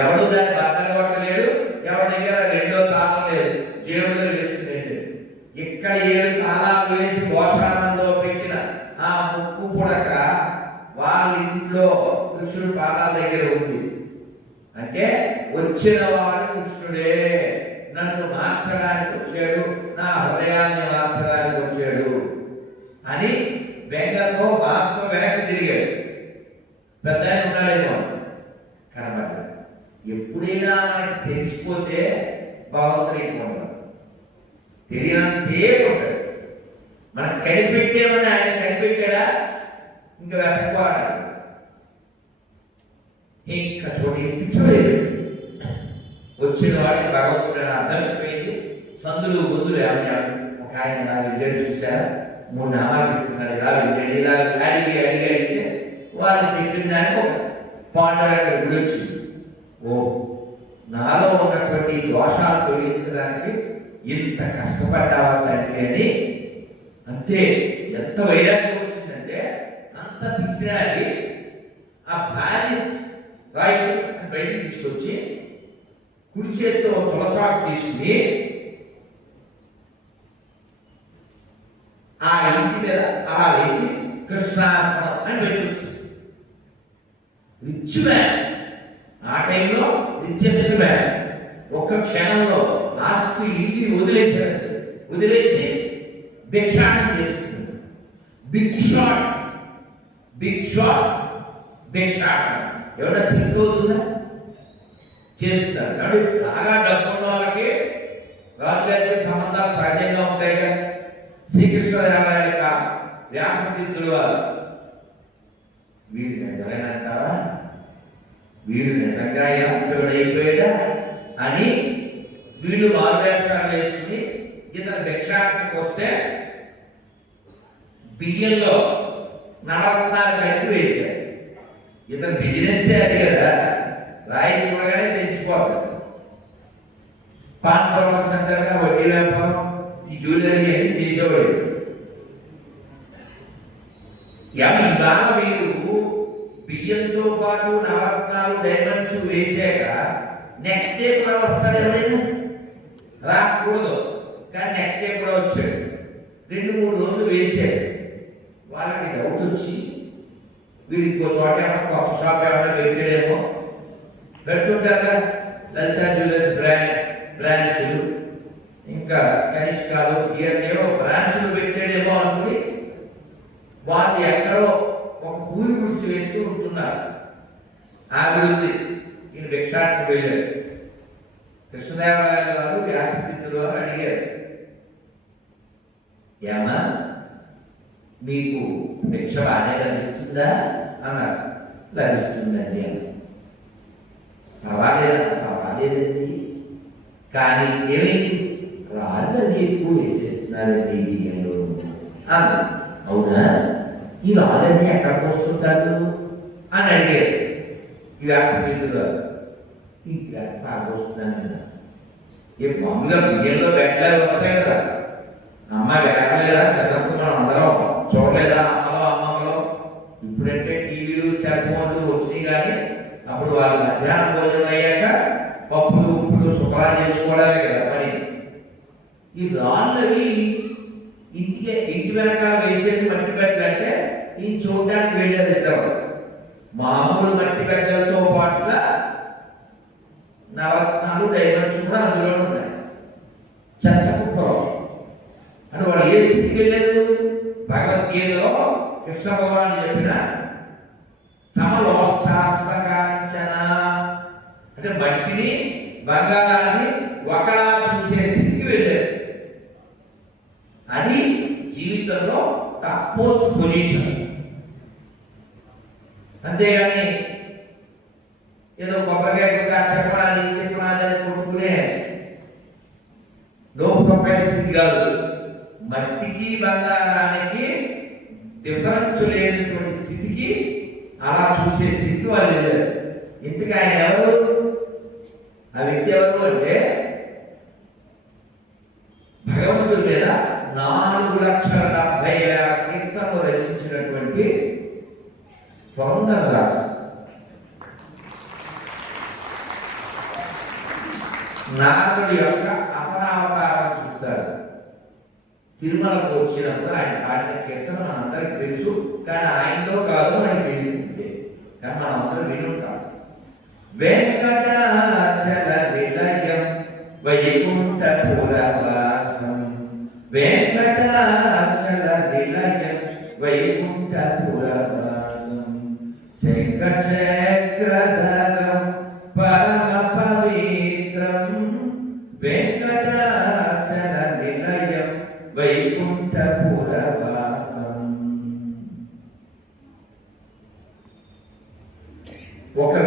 ఎవడు దాన్ని బట్టలు కొట్టలేడు. ఎవరి దగ్గర రెండో తాళం లేదు. జేబులో వేసుకునేది. ఇక్కడ 7 తాళాలు వేసి భోషాణంలో పెట్టిన ఆ ముక్కు పుడక వాళ్ళ ఇంట్లో కృష్ణుడు పాదాల దగ్గర ఉంది. అంటే వచ్చిన వాడు కృష్ణుడే, నన్ను మార్చడానికి వచ్చాడు, నా హృదయాన్ని మార్చడానికి వచ్చాడు అని బెంగతో బాధతో వెనక్కి తిరిగాడు. పెద్ద ఆయన ఉన్నాడేమో కనబడ్డాడు. ఎప్పుడైనా మనకి తెలిసిపోతే భగవంతుడు ఎక్కువ ఉంటాడు. తెలియనంతసేపు ఉంటాడు. మనం కనిపెట్టేమని ఆయన కనిపెట్టాడా? ఇంకా వెతకపోవాలి. ఇంకా చూడండి, పిచ్చోడు వచ్చిన వాడికి భగవంతుడు అర్థమైపోయింది. సందులు గొంతులు ఏమన్నాడు? ఒక ఆయన నా వెళ్ళాడు, చూశారా, 3 నామాలు పెట్టుకున్నాడు, ఇలా వెళ్ళాడు, ఇలా అడిగితే వాళ్ళు చెప్పిన దానికి ఒక పాండవ గుడి వచ్చింది. ఓ, నాలో ఉన్నటువంటి దోషాలు తొలగించడానికి ఇంత కష్టపడ్డావా తండ్రి అని. అంతే, ఎంత వైరాగ్యం వచ్చిందంటే అంత పిసినారి ఆ భార్య రైట్ బయటికి తీసుకొచ్చి కుడి చేతితో తులసాకు తీసుకుని ఆ ఇంటి మీద అలా వేసి కృష్ణార్పణం అని పెట్టుకొచ్చింది. రిచ్ మ్యాన్, ఆ టైంలో రిచెస్ట్ మ్యాన్. ఒక్క క్షణంలో ఆస్తి ఇల్లు వదిలేసి భిక్షాటన చేస్తున్నాడు. బిగ్ షాట్ భిక్షాటన ఎవరైనా సిద్ధి అవుతుందా? చేస్తారు. కాబట్టి బాగా డబ్బున్న వాళ్ళకి రాజుగారికి సంబంధాలు సహజంగా ఉంటాయి కదా. శ్రీకృష్ణదేవరాయల వ్యాసతీర్థులు వారు వీడు నిజమేనంటారా, వీడు నిజంగా అయిపోయాడా అని వీళ్ళు మారువేషాలు వేసుకుని ఇతను భిక్షాటనకు వస్తే బియ్యంలో నవరత్నాలు కలిపి వేశారు. ఇతను బిజినెస్ అది కదా, రాయి చూడగానే తెలిసిపోతుంది. పాన్ పర్వత సెంటర్గా వడ్డీ వ్యాపారం, ఈ జ్యువెలరీ అని చేసేవాడు. ఇవాళ మీరు బియ్యంతో పాటు నవరత్నాలు డైమండ్స్ వేసాక నెక్స్ట్ డే కూడా వస్తాడు. ఎవరైనా రాకూడదు, కానీ నెక్స్ట్ డే కూడా వచ్చాడు. 2-3 రోజులు వేసాడు. వాళ్ళకి డౌట్ వచ్చి వీడు ఇంకో చోట ఏమన్నా కొత్త షాప్ ఏమైనా పెట్టాడేమో. పెట్టుకుంటారా లలితా జ్యువెలర్స్ బ్రాంచ్లు, ఇంకా కనిష్కాలు, ఏవో బ్రాంచ్లు పెట్టాడేమో అనుకుని వాళ్ళు ఎక్కడో ఒక కూలి గుడిసి వేస్తూ ఉంటున్నారు. ఆ అభివృద్ధి ఈయన భిక్షాటనకు వెళ్ళాడు. కృష్ణదేవరాయల వారు వ్యాసతీర్థులు వారు అడిగారు, ఏమా మీకు భిక్ష బాగానే లభిస్తుందా అన్నారు. లభిస్తుందండి అని. పర్వాలేదండి, కానీ ఏమైంది, రాళ్ళు ఎక్కువ వేసేస్తున్నారండి బియ్యంలో అన్నారు. అవునా, ఈ రాళ్ళన్నీ ఎక్కడ పోస్తుంటారు అని అడిగారు ఈ వ్యాసతీర్థులు గారు. ఇంకా బాగా వస్తుందని మామూలుగా బియ్యంలో బెడ్లే వస్తాయి కదా. అమ్మ వెళ్ళలేదా చదువుకు మనం అందరం చూడలేదా అమ్మలో. ఇప్పుడంటే టీవీలు సెల్ ఫోన్లు వచ్చినాయి, కానీ అప్పుడు వాళ్ళు మధ్యాహ్నం భోజనం అయ్యాక పప్పులు ఉప్పులు శుభ్రం చేసుకోవడాలే కదా పని. ఈ రాళ్ళవి ఇంటి వెనకాల వేసేది మట్టి బెడ్లు అంటే ఈ చూడడానికి వెళ్ళేది ఇద్దరు. మామూలు మట్టి బెడ్డలతో పాటుగా నవరత్నాలు డైమండ్స్ కూడా అందులో ఉన్నాయి. చెత్త కుప్పరం అంటే వాళ్ళు ఏ స్థితికి వెళ్ళలేదు. భగవద్గీతలో కృష్ణ భగవాన్ చెప్పిన సమలోష్టాస్మకాంచన అంటే మట్టిని బంగారాన్ని ఒకలా చూసే స్థితికి వెళ్ళారు. అది జీవితంలో టాప్ మోస్ట్ పొజిషన్. అంతేగాని ఏదో కొబ్బరికాయ చెప్పడాలి కొట్టుకునే లో ప్రొఫైల్ స్థితి కాదు. మట్టికి బంగారానికి డిఫరెన్స్ లేనటువంటి స్థితికి అలా చూసే స్థితికి వాళ్ళు వెళ్ళారు. ఇంతకు ఆయన ఎవరు, ఆ వ్యక్తి ఎవరు అంటే భగవంతుడి మీద 4,70,000 కీర్తనలు రచించినటువంటి పురంధరదాసు. నారదుడి యొక్క అపరావతారం చూస్తారు. తిరుమలకు వచ్చినప్పుడు ఆయన పాడిన కీర్తన మనందరికి తెలుసు, కానీ ఆయనతో కాదు మనకి తెలియదు, కానీ మనం అందరం విని ఉంటాం. వెంకటాచల నిలయం వైకుంఠపురవాసం, వెంకటాచల నిలయం వైకుంఠపురవాసం, శంఖచక్రధరం పరమ పవిత్రం, వెంకటాచల నిలయం వైకుంఠపురవాసం.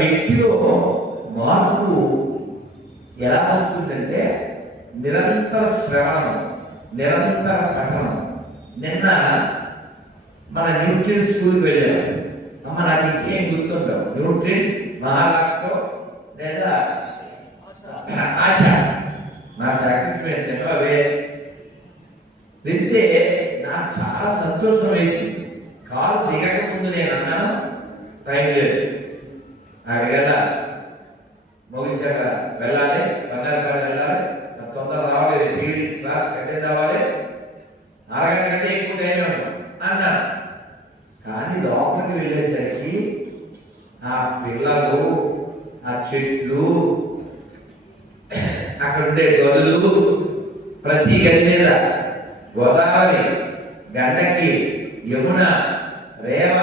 వ్యక్తిలో మార్పు ఎలా వస్తుందంటే నిరంతర శ్రవణం, నిరంతర పఠనం. నిన్న మన న్యూట్రిన్ స్కూల్కి వెళ్ళాము. అమ్మ నాకు ఇంకేం గుర్తుంటాం, న్యూట్రిన్, మహారాష్ట్ర లేదా ఆశ, నా సాక్రిఫైస్ అవే వింటే నాకు చాలా సంతోషం వేసింది. కాలు దిగక ముందు నేను అన్నాను, టైం లేదు, అడిగేదా ముగించాక వెళ్ళాలి, బంగారుపల్లి వెళ్ళాలి, తొందర రావాలి, పీడి క్లాస్ అటెండ్ అవ్వాలి, అరగంట కంటే ఎక్కువ టైం అన్నాను. కానీ లోపలికి వెళ్ళేసరికి ఆ పిల్లలు, ఆ చెట్లు, అక్కడ ఉండే గదులు, ప్రతి గది మీద గోదావరి, గండకి, యమున, రేవ,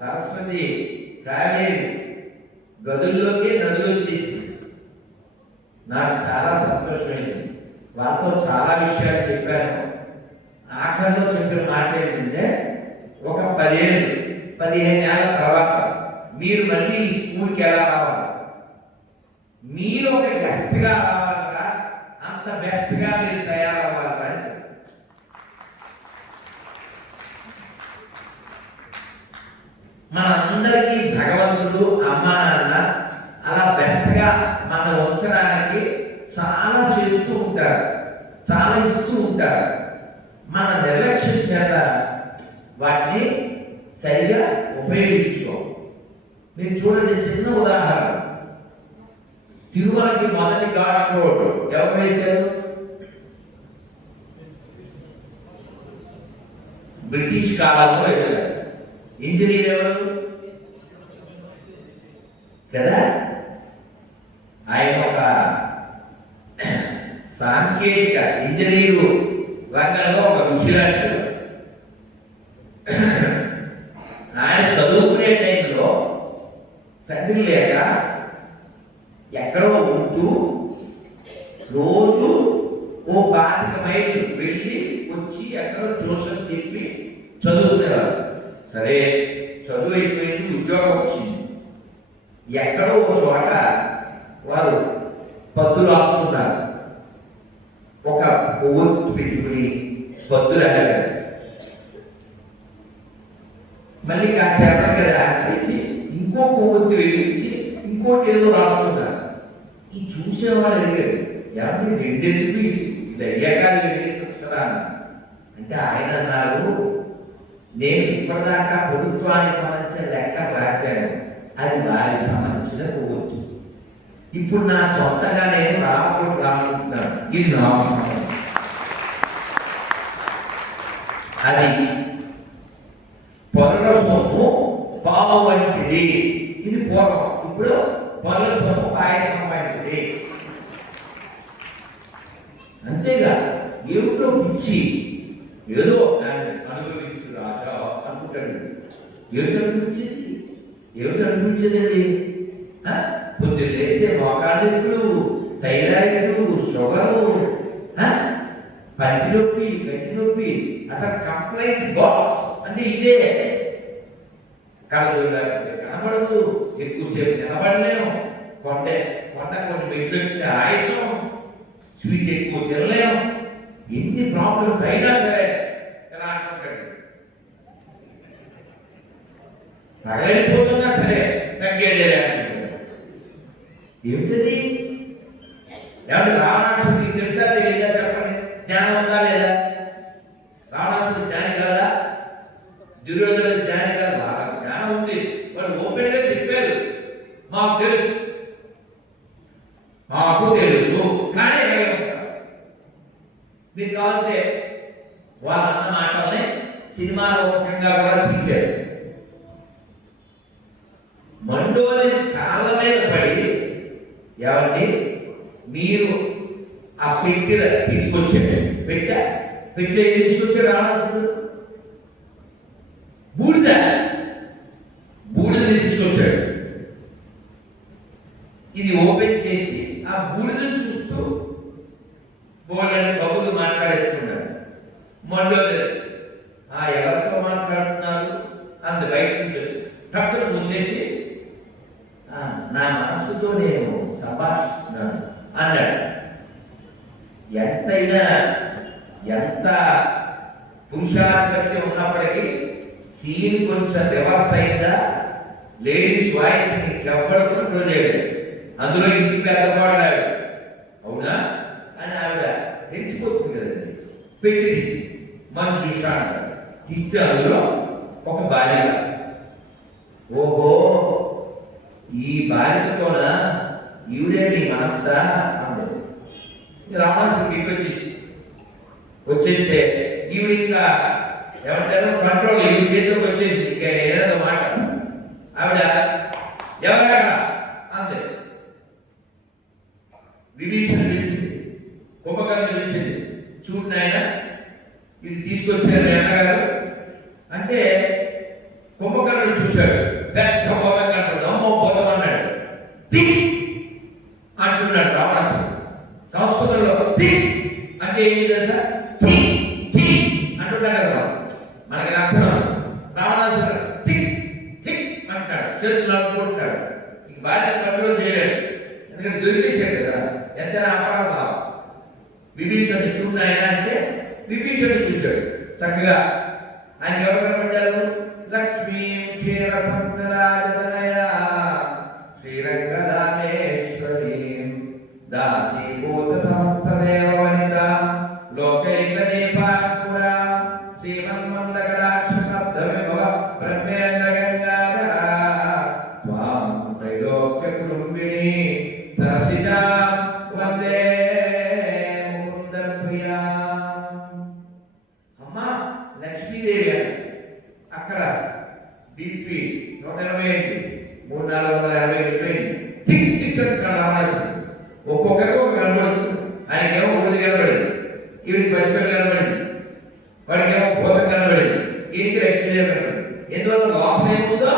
సరస్వతి, కావేరి గదుల్లోకి నదులు వచ్చేసి నాకు చాలా సంతోషమైంది. వాళ్ళతో చాలా విషయాలు చెప్పాను. ఆఖరిలో చెప్పిన మాట ఏంటంటే, ఒక 15 ఏళ్ళ తర్వాత మీరు మళ్ళీ ఈ స్కూల్కి ఎలా రావాలి, మీరు ఒక గెస్ట్గా రావాలా, అంత బెస్ట్గా మీరు తయారవ్వాలని. మనందరికీ భగవంతుడు, అమ్మ నాన్న అలా బెస్ట్గా మనం ఉంచడానికి చాలా చేస్తూ ఉంటారు, చాలా ఇస్తూ ఉంటారు. మన నిర్లక్ష్యం చేత వాటిని సరిగా ఉపయోగించుకో. మీరు చూడండి, చిన్న ఉదాహరణ, తిరుమలకి మొదటి ఘాట్ రోడ్ ఎవరు వేశారు? బ్రిటిష్ కాలంలో వేశారు. ఇంజనీర్ ఎవరు కదా? ఆయన ఒక సాంకేతిక ఇంజనీరు రంగంలో ఒక ఋషిలాంటి. ఆయన చదువుకునే టైంలో తండ్రి లేక ఎక్కడో ఉంటూ రోజు ఓ 25 మైళ్ళు వెళ్ళి వచ్చి ఎక్కడో ట్యూషన్ చెప్పి చదువుకునేవారు. సరే, చదువు అయిపోయింది, ఉద్యోగం వచ్చింది. ఎక్కడో ఒక చోట వారు పద్దులు ఆపుతున్నారు. ఒక కొవ్వొత్తు పెట్టుకుని పద్దులు అడిగారు. మళ్ళీ కాసేపటి కదా ఆపేసి ఇంకో కొవ్వొత్తు వెలిగించి ఇంకోటి ఏదో రాస్తున్నారు. ఈ చూసేవాళ్ళు అడిగారు, ఏమంటే రెండెందుకు, ఇది అయ్యాక వెలిగించవచ్చు కదా అంటే ఆయన అన్నారు, నేను ఇప్పటిదాకా ప్రభుత్వానికి సంబంధించిన లెక్క రాశాను, అది వారికి సంబంధించిన కొవ్వొత్తు. ఇప్పుడు నా సొంతంగా నేను రాకపోతే రాసుకుంటున్నాను, ఇది నా అది పొరల సొమ్ము పాము వంటిది. ఇది పూర్వం, ఇప్పుడు పొరల సొమ్ము పాయసం వంటిది. అంతేగా, ఏమిటో పిచ్చి, ఏదో అనుభవించు రాజా అనుకుంటాడు. ఏమిటి అనిపించేది, ఏమిటి అనిపించేది అది? పొద్దున్న లేస్తే మోకాళ్ళు, థైరాయిడ్, షుగరు, పంటి నొప్పి, గట్టి నొప్పి, అసలు కంప్లైంట్ బాక్స్ అంటే ఇదే. కనబడదు, ఎక్కువసేపు నిలబడలేము, కొండ కొన్ని మెట్లు ఆయుషం, స్వీట్ ఎక్కువ తినలేము, ఎన్ని ప్రాబ్లమ్స్ అయినా సరే ఎలా అనుకుంటాడు, తగలైపోతున్నా సరే తగ్గేదే. ఏమిటది? ఏమంటే రావణాసుడికి తెలుసా తెలియదా? చెప్పండి. జ్ఞానం ఉందా లేదా? రావణాసుడు జ్ఞాని కాదా? దుర్యోధనుడు జ్ఞాని కాదా? జ్ఞానం ఉంది. వాళ్ళు ఓపెన్ గా చెప్పారు, మాకు తెలుసు, మాకు తెలుసు. కానీ మీకు కావాలంటే వాళ్ళు అన్న మాటల్ని సినిమా రూపకంగా కూడా తీశారు. మండోని కాళ్ళ మీద పడి, ఏమండి మీరు ఆ పెట్టె తీసుకొచ్చారు, పెట్టె తీసుకొచ్చారు రావణాసుడు, బూడిదని తీసుకొచ్చాడు. ఇది ఓపెన్ చేసి ఆ బూడిదని చూస్తూ బోల్డని కబుర్లు మాట్లాడేసుకున్నాడు. మండోదరి ఎవరితో మాట్లాడుతున్నారు అందు బయట నుంచి తక్కువ మూసేసి ఈయన ఎంత పురుషాధిపత్యం ఉన్నప్పటికీ సీన్ కొంచెం రివర్స్ అయిందా, లేడీస్ వాయిస్ ఎవ్వడు కంట్రోల్ చేయలేదు. అందులో ఇంటి పెద్దవాడు అవునా అని ఆవిడ తెలిసిపోతుంది కదండి. పెట్టి తీసి మంజుష అంటారు. తీస్తే అందులో ఒక బాలిక. ఓహో, ఈ బాలికతోన ఈవిడే నీ మనస్సా అందరు రామాసుడికి వచ్చేస్తే ఈవిడ ఇంకా ఏమంటారు కంట్రోల్ ఈవిడ చేతిలోకి వచ్చేసి ఇంకా ఏదో మాట ఆవిడ ఎవరా అంతే. విభీషణ పిలిచింది, కుంభకర్ణుని పిలిచింది, చూడు నాయన ఇది తీసుకొచ్చారు అన్నగారు అంటే కుంభకర్ణుడు చూశాడు. పెద్ద బోధం కనపడదు, అమ్మో బోధం అన్నాడు. తి అంటున్నాడు రావణాసుడు. సంస్కృతంలో తి అంటే ఏంటి తెలుసా? చి చి అంటున్నాడు కదా, మనకి నచ్చడం. రావణాసుడు తి తి అంటాడు, చేతులు అనుకుంటాడు. ఇంక భార్య కంట్రోల్ చేయలేడు, ఎందుకంటే దొరికేశాడు కదా, ఎంత అపరాధం. విభీషణుడు చూడు ఆయన అంటే విభీషణుడు చూశాడు చక్కగా. ఆయన ఎవరు కనబడ్డారు? లక్ష్మీ క్షీర సంతరాజనయ శ్రీరంగదామేశ్వరీ దాసీభూత సమస్త దేవ వనిత లోకైక దీపాంకురా శ్రీమన్మందకటాక్ష విభవ బ్రహ్మేంద్ర గంగాధర త్వాం త్రైలోక్య కుటుంబిని సరసిజా వందే ముకుంద ప్రియా. అమ్మా లక్ష్మీదేవి అక్కడ బీపీ 180 300-480 వెళ్ళిపోయింది. టిక్ టిక్ రావాలి. ఒక్కొక్కరికి ఒక కనబడుతుంది. ఆయనకేమో ఊడి కనబడింది, ఈవిడికి పసిపిల్ల కనబడింది, వాడికేమో భూతం కనబడింది, ఈయనకి లక్ష్మీదేవి కనబడింది. ఎందువల్ల లోపల ఏముందో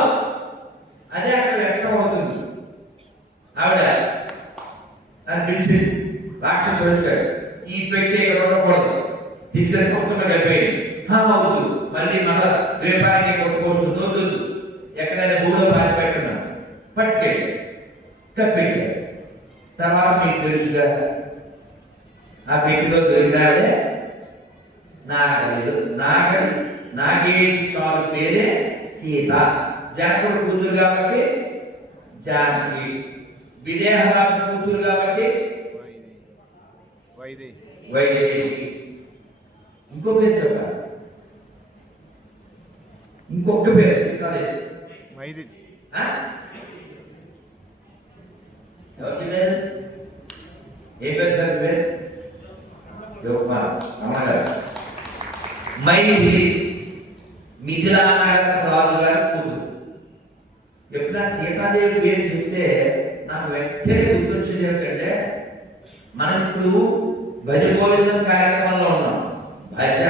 అదే అక్కడ వ్యక్తం అవుతుంది. ఆవిడ అని పిలిచి రాక్షసుడు వచ్చాడు. ఈ పెట్టి ఇక్కడ ఉండకూడదు, తీసుకెళ్ళి సముద్రంలో వెళ్ళిపోయింది. అవుతుంది మళ్ళీ మన ద్వీపానికి కొట్టుకొస్తుంది. వద్దు, ఎక్కడైనా గూడో పారి పెట్టున్నాను, పట్టుకెళ్ళి కప్పెట్టాడు. తర్వాత మీకు తెలుసుగా ఆ పెట్టిలో దొరికినాడే నాగేటి చాలు పేరే సీత. జానకుడు కూతురు కాబట్టి జానకి, విదేహరాజు కూతురు కాబట్టి వైదేహి. ఇంకో పేరు చెప్పాలి, ఇంకొక పేరు సీతాదేవి. ఎవరికి పేరు? ఏ పేరు సార్ పేరు? అమ్మగారు మైథిలి, మిథిలానగర రాజు గారు కూతురు. ఎప్పుడైనా సీతాదేవి పేరు చెప్తే నాకు వెంటనే గుర్తొచ్చేది ఏమిటంటే, మనం ఇప్పుడు భజ గోవిందం కార్యక్రమంలో ఉన్నాం. భజ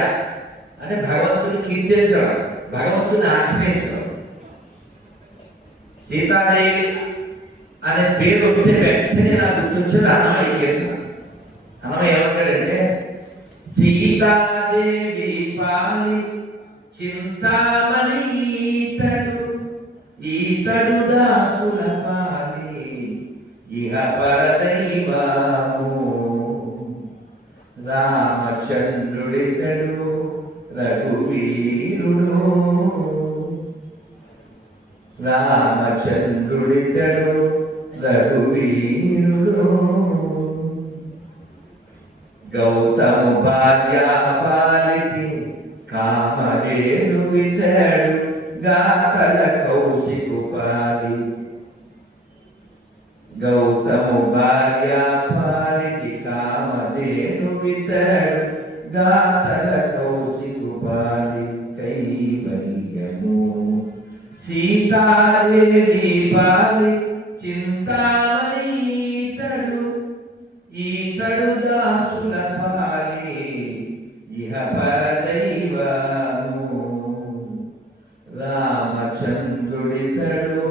అంటే భగవంతుని కీర్తించడం, భగవంతుని ఆశ్రయించడం. సీతాదేవి అనే పేరు వస్తే వెంటనే నాకు గుర్తొచ్చేది అన్నమయ్య కీర్తన. అన్నమయ్య ఏమంటాడంటే, సీతాదేవి పాలి చింతామణి ఈతడు దాసుల పాలి ఇహ పరదైవము రామచంద్రుడితడు రఘువీరుడు రామచంద్రుడితడు రఘువీరుడు గౌతము భార్యాపాలిటి కామలేను వితడు గాకల కౌశికుపాలి గౌతము భార్యాపాలిటి కామలేను వితడు గాకల కౌశికుపాలి కైవల్యము సీతాదేవి పాలి చింతామణి ఈతడు దాసుల పాలి ఇహ పరదైవము రామచంద్రుడితడు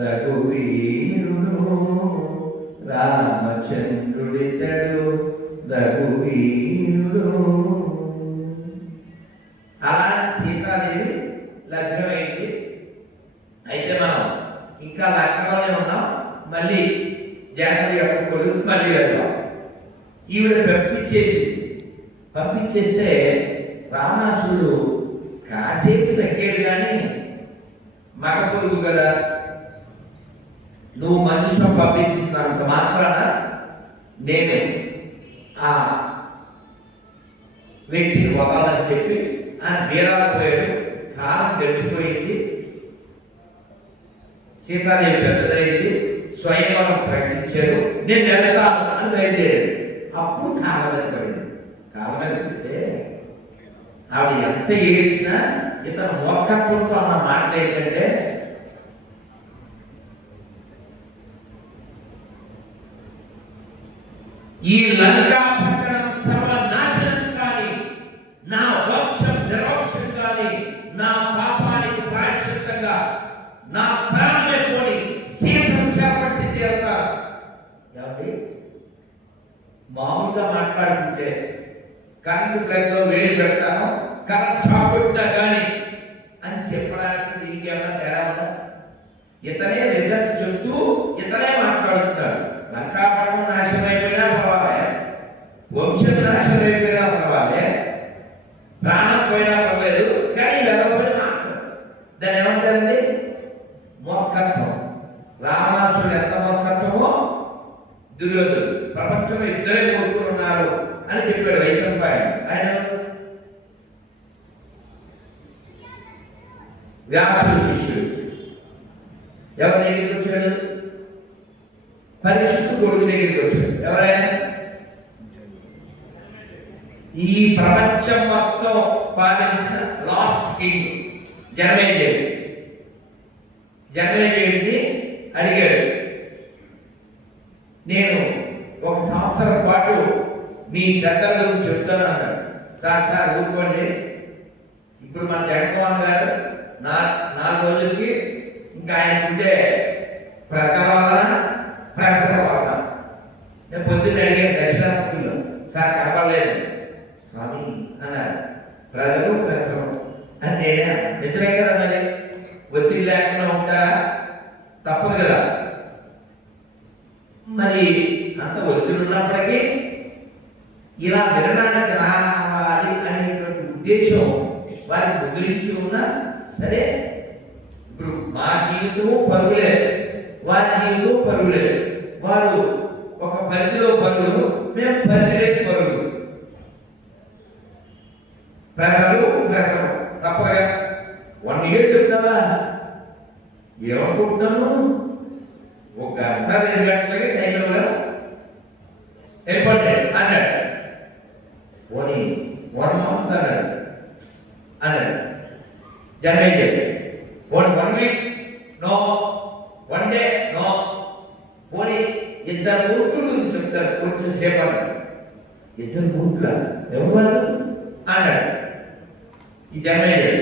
రఘువీరుడు రామచంద్రుడితడు రఘువీరుడు. అలా సీతాదేవి లగ్నమైంది. అయితే మనం ఇంకా లగ్నంలోనే ఉన్నాం. మళ్ళీ జానకి యొక్క కొడుకు మళ్ళీ వెళ్దాం. ఈవిడ పంపించేసి పంపించేస్తే రావణాసురుడు కాసేపు తగ్గాడు కానీ మగ పురుగు కదా, నువ్వు మనుషులు పంపించినంత మాత్రాన నేను ఆ వ్యక్తిని వదలని చెప్పి ఆయన వీరాలు పోయాడు. కాలం గడిచిపోయింది, సీతాదేవి పెద్దదైంది, స్వయంవరం ప్రకటించారు, నేను వెళ్తాను అని బయలుదేరాడు. అప్పుడు కాలం మీద పడింది. కాలం మీద పడితే ఆవిడ ఎంత ఏడ్చినా ఇతను మూర్ఖత్వంతో అన్న మాటలు ఏంటంటే, ఈ లంకా పట్టణం సర్వనాశనం కానీ, నా వంశం నిర్వంశం కానీ, నా పాపానికి ప్రాయశ్చిత్తంగా నా ప్రాణమే పోని సీతను చేపట్టి తీరుతారు. ఏమండి, మామూలుగా మాట్లాడుకుంటే కరెంటు గదిలో వేలు పెడతాను, కరెంట్ చాపెట్టా కానీ అని చెప్పడానికి దీనికి ఏమన్నా తేడా ఉందా? ఇతనే రిజల్ట్ చెప్తూ ఇతనే మాట్లాడుతున్నాడు. లంకాపట్నం నాశనం అయిపోయినా పర్వాలే, వంశం నాశనం అయిపోయినా పర్వాలే, ప్రాణం పోయినా పర్లేదు, కానీ వెళ్ళబోయి మాట్లాడు. దాన్ని ఏమంటారండి? మూర్ఖత్వం. రావణాసురుడు ఎంత మూర్ఖత్వమో దుర్యోధనుడు. ప్రపంచంలో ఇద్దరే కొడుకులు ఉన్నారు అని చెప్పాడు వైశంపాయనుడు. ఆయన వ్యాసుడు శిష్యుడు. ఎవరి దగ్గరికి వచ్చాడు? పరీక్షిత్తు కొడుకు దగ్గరికి వచ్చాడు. ఎవరైనా ఈ ప్రపంచం మొత్తం పాలించిన లాస్ట్ కింగ్ జనమేజయుడు. జనమేజయుడిని అడిగాడు, నేను ఒక సంవత్సరం పాటు మీ పెద్దల గురించి చెప్తాను అన్నాడు. సార్ ఊరుకోండి, ఇప్పుడు మన జగన్మోహన్ గారు 4 రోజులకి ఇంకా ఆయనకుంటే ప్రజల వలన ప్రసర వలన. నేను పొద్దున్న అడిగాను దక్షిణామూర్తిలో, సార్ కనపడలేదు స్వామి అన్నారు. ప్రజలు ప్రసరం అంటే నిజమే కదా, మరి ఒత్తిడి లేకుండా ఉంటారా? తప్పదు కదా. మరి అంత ఒత్తిడి ఉన్నప్పటికీ ఇలా వినడానికి రావాలి అనేటువంటి ఉద్దేశం వారికి ముద్రించి ఉన్నా సరే, ఇప్పుడు మా జీవితము పరుగులే, వారి జీవితం పరుగులే. వారు ఒక పరిధిలో పరుగులు, మేము పరిధి లేని పరుగులు. ప్రజలు ప్రజలు తప్పగా 1 year చెప్తావా? ఏమనుకుంటున్నాను, 1 గంట 2 గంటలకి టైంలో వెళ్ళిపోతే అన్నాడు. పోనీ 1 month అన్నాడు. Generate 1 week no, 1 day no. పోనీ 2 మూర్ఖుల గురించి చెప్తారు కొంచెం సేపు అన్నాడు. 2 మూర్ఖుల ఎవరు అన్నాడు. ఈ జనరేట్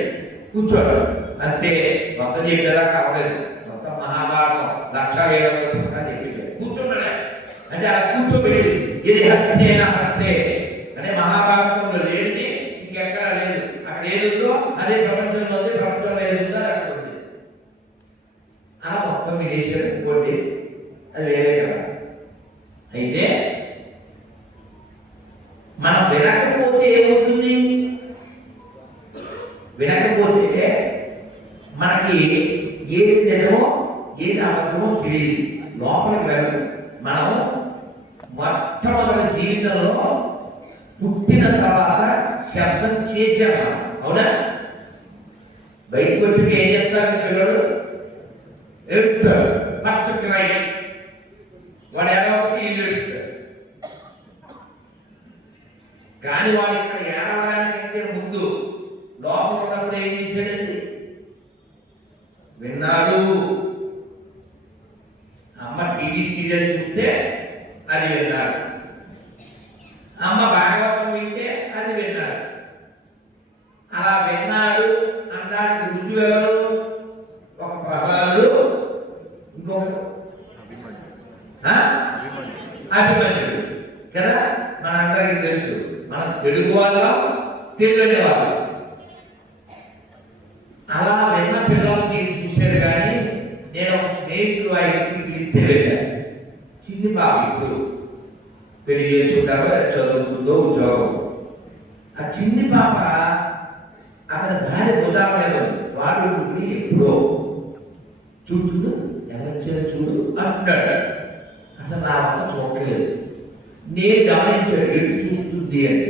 కూర్చోడు అంతే. మొత్తం చెప్పేలా కావలేదు, మొత్తం మహాభారతం 1,700 చెప్పేశాడు. కూర్చోన్నాడు అంటే ఆ కూర్చోబెట్టి ఇది హస్తే నా హస్తే అనే మహాభారతంలో లేనిది ఇంకెక్కడ లేదు. అక్కడ ఏదుందో అదే ప్రపంచంలో ఉంది, ప్రపంచంలో ఏదుందో అక్కడ ఉంది. అలా మొత్తం మీరు వేసారు ఇంకోటి, అది వేరే కదా. అయితే మనం వినకపోతే ఏమవుతుంది? వినకపోతే మనకి ఏది నిజమో ఏది అబద్ధమో తెలియదు, లోపలికి వెళ్ళదు. మనం మొట్టమొదటి జీవితంలో పుట్టిన తర్వాత శబ్దం చేసాము, అవునా? బయటకు వచ్చి ఏం చేస్తారు పిల్లలు? ఏడుస్తారు. ఫస్ట్ క్రై, వాడు ఎలా ఒకటి ఇల్లు ఏడుస్తారు. కానీ వాడు ఇక్కడ ఏడవడానికంటే ముందు లోపల ఉన్నప్పుడు ఏం చేశాడండి? విన్నాడు. అమ్మ టీవీ సీరియల్ చూస్తే అది విన్నాడు, అమ్మ భాగవతం వింటే అది విన్నాడు. అలా విన్నాడు అనడానికి రుజువు ఎవరు? ఒక ప్రహ్లాదుడు, ఇంకొక అభిమన్యుడు కదా. మనందరికీ తెలుసు, మనం తెలుగు వాళ్ళం, తెలియని వాళ్ళం. అలా విన్న పిల్లలు మీరు చూశారు. కానీ నేను ఒక స్నేహితుడు ఆ ఇంటికి పిలిస్తే వెళ్ళాను. చిన్ని పాప ఇప్పుడు పెళ్లి చేసుకుంటారో చదువుతుందో ఉద్యోగం. ఆ చిన్ని పాప అతని దారి గోదావరిలో వాడు ఎప్పుడో చూడు చూడు ఎవరొచ్చారు చూడు అంటాడు. అసలు నా వల్ల చూడలేదు, నేను గమనించాడు ఎటు చూస్తుంది అని.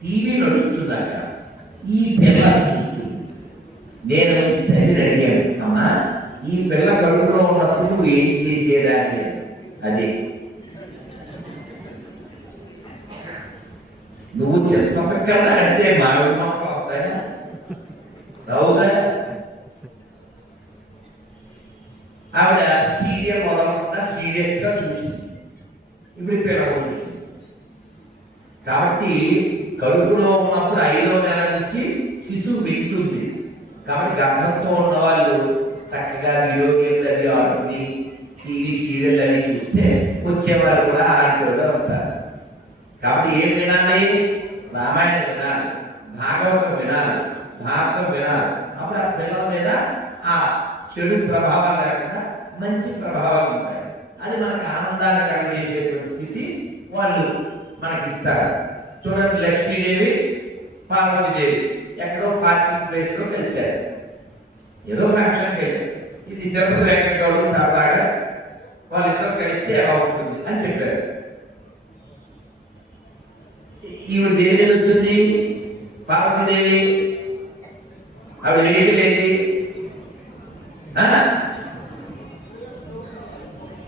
టీవీ నడుస్తుందట, ఈ పిల్ల చూస్తుంది. నేను తల్లిని అడిగాను, అమ్మా ఈ పిల్ల కడుపులో ఉన్నప్పుడు నువ్వు ఏం చేసేదాన్ని? అదే నువ్వు చెప్పక్కర్లా అంటే మామిడి మొక్క వస్తాయా? రావుగా. ఆవిడ సీరియల్ మొదలకుండా సీరియస్ గా చూసింది. ఇప్పుడు పిల్లలు చూసింది కాబట్టి కడుపులో ఉన్నప్పుడు 5వ నెల నుంచి శిశువు వింటుంది. కాబట్టి గర్భంతో ఉన్న వాళ్ళు చక్కగా వీడియో గేమ్లు అవి ఆడుకుని టీవీ సీరియల్ అవి చూస్తే వచ్చేవాళ్ళు కూడా ఆడుకోగా వస్తారు. కాబట్టి ఏం వినాలి? రామాయణం వినాలి, భాగవతం వినాలి, భారతం వినాలి. అప్పుడు ఆ పిల్లల మీద ఆ చెడు ప్రభావాలు లేకుండా మంచి ప్రభావాలు ఉంటాయి. అది మనకు ఆనందాన్ని కలిగజేసేటువంటి స్థితి వాళ్ళు మనకిస్తారు. చూడండి, లక్ష్మీదేవి పార్వతీదేవి ఎక్కడో పార్కింగ్ ప్లేస్ లో కలిశారు. ఏదో ఫంక్షన్కి వెళ్ళారు. ఇది తిరుపతి వెంకటగౌడ సరదాగా వాళ్ళిద్దరూ కలిస్తే ఎలా ఉంటుంది అని చెప్పారు. ఈవిడ దేవి వచ్చింది, పార్వతీదేవి. ఆవిడ వెహికల్ ఏంటి?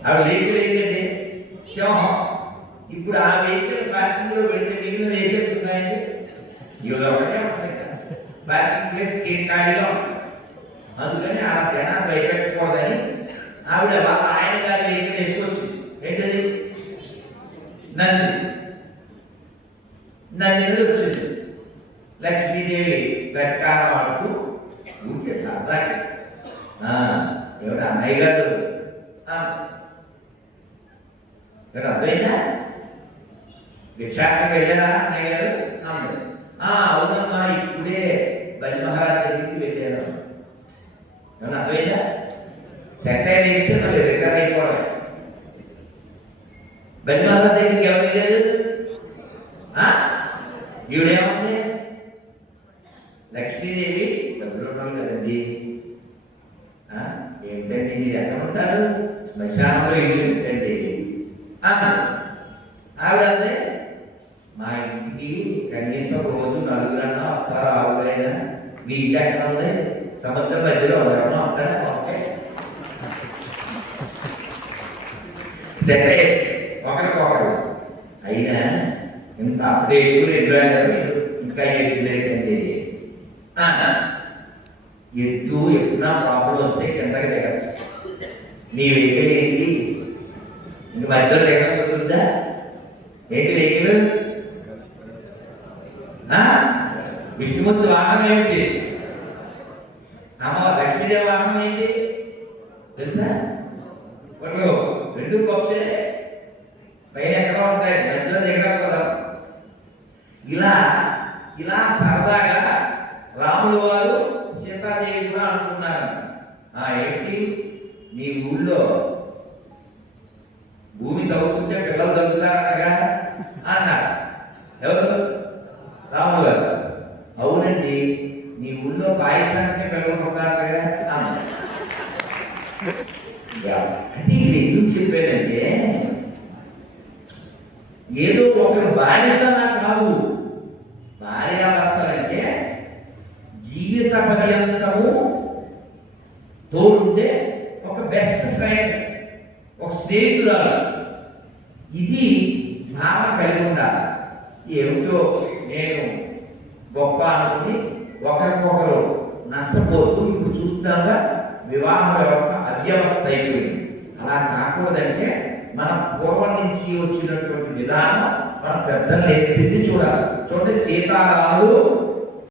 ఆవిడ వెహికల్ ఏంటండి? సింహం. ఇప్పుడు ఆ వెహికల్ పార్కింగ్ లో పెడితే మిగిలిన వెహికల్స్ ఉన్నాయండి? ఇవి ఒకటే ఉంటాయి కదా, పార్కింగ్ ప్లేస్ ఖాళీగా ఉంటుంది. అందుకని ఆ జనాన్ని భయపెట్టకూడదని ఆవిడ ఆయన గారి వెహికల్ వేసుకొచ్చింది. ఏంటది? నంది వచ్చింది. లక్ష్మీదేవి వెట్కారం ఆడుతూ ఊరికే సరదాకి ఎవరు అన్నయ్య గారు ఇక్కడ అర్థమైందా? భిక్షాటం వెళ్ళారా అన్నయ్య గారు? అవునమ్మా, ఇప్పుడే బలి మహారాజ్ దగ్గరికి వెళ్ళారు. ఏమన్నా అర్థమైందా? సెకండ్ అయితే మళ్ళీ రిటర్న్ అయిపోవడం. బలి మహారాజ్ దగ్గరికి ఎవరు వెళ్ళారు? ఈవిడేముంది? లక్ష్మీదేవి డబ్బులు ఉన్నాం కదండి. ఏమిటండి మీరు ఎక్కడ ఉంటారు? శ్మశానంలో ఇల్లు ఏమిటండి? ఆవిడ అంతే, మా ఇంటికి కనీసం రోజు 4 వస్తారా 6 మీ ఇల్లు ఎక్కడ ఉంది? సముద్రం మధ్యలో ఎవరన్నా వస్తారా? ఓకే సరే, ఒకరికొకరు. అయినా ఇంత అప్డేట్ ఇంకా ఎద్దులేకండి. ఎద్దు ఎప్పుడన్నా ప్రాబ్లం వస్తే కిందకి దిగచ్చు. మీ వెహికల్ ఏంటి? ఇంక మధ్యలో దిగడం కుదురుద్దా? ఏంటి వెహికల్? విష్ణుమూర్తి వాహనం ఏంటి? లక్ష్మీదేవి వాహనం ఏంటి తెలుసా? వాళ్ళు 2 పక్షే పైన ఎక్కడ ఉంటాయి, మధ్యలో దిగడం కదా. ఇలా సరదాగా రాములు వారు సీతాదేవి కూడా అనుకున్నారు. ఏంటి మీ ఊళ్ళో భూమి తవ్వుతుంటే పిల్లలు తగ్గుతారనగా అన్నారు. ఎవరు? రాములు గారు. అవునండి, మీ ఊళ్ళో పాయసానికి పిల్లలు పుడతారనగా అన్నారు. అంటే ఇది ఎందుకు చెప్పానంటే, ఏదో ఒకరు బానిసనా కాదు. భార్యాభర్తలంటే జీవిత పర్యంతము తోడుంటే ఒక బెస్ట్ ఫ్రెండ్, ఒక స్నేహితురాలు. ఇది భావన కలిగి ఉండాలి. ఏమిటో నేను గొప్ప అనుకుని ఒకరికొకరు నష్టపోతూ ఇప్పుడు చూస్తున్నాగా వివాహ వ్యవస్థ అత్యవస్థ అయిపోయింది. అలా కాకూడదంటే మన పూర్వం నుంచి వచ్చినటువంటి విధానం మన పెద్దలు నేర్పింది చూడాలి. చూడండి, సీతారాములు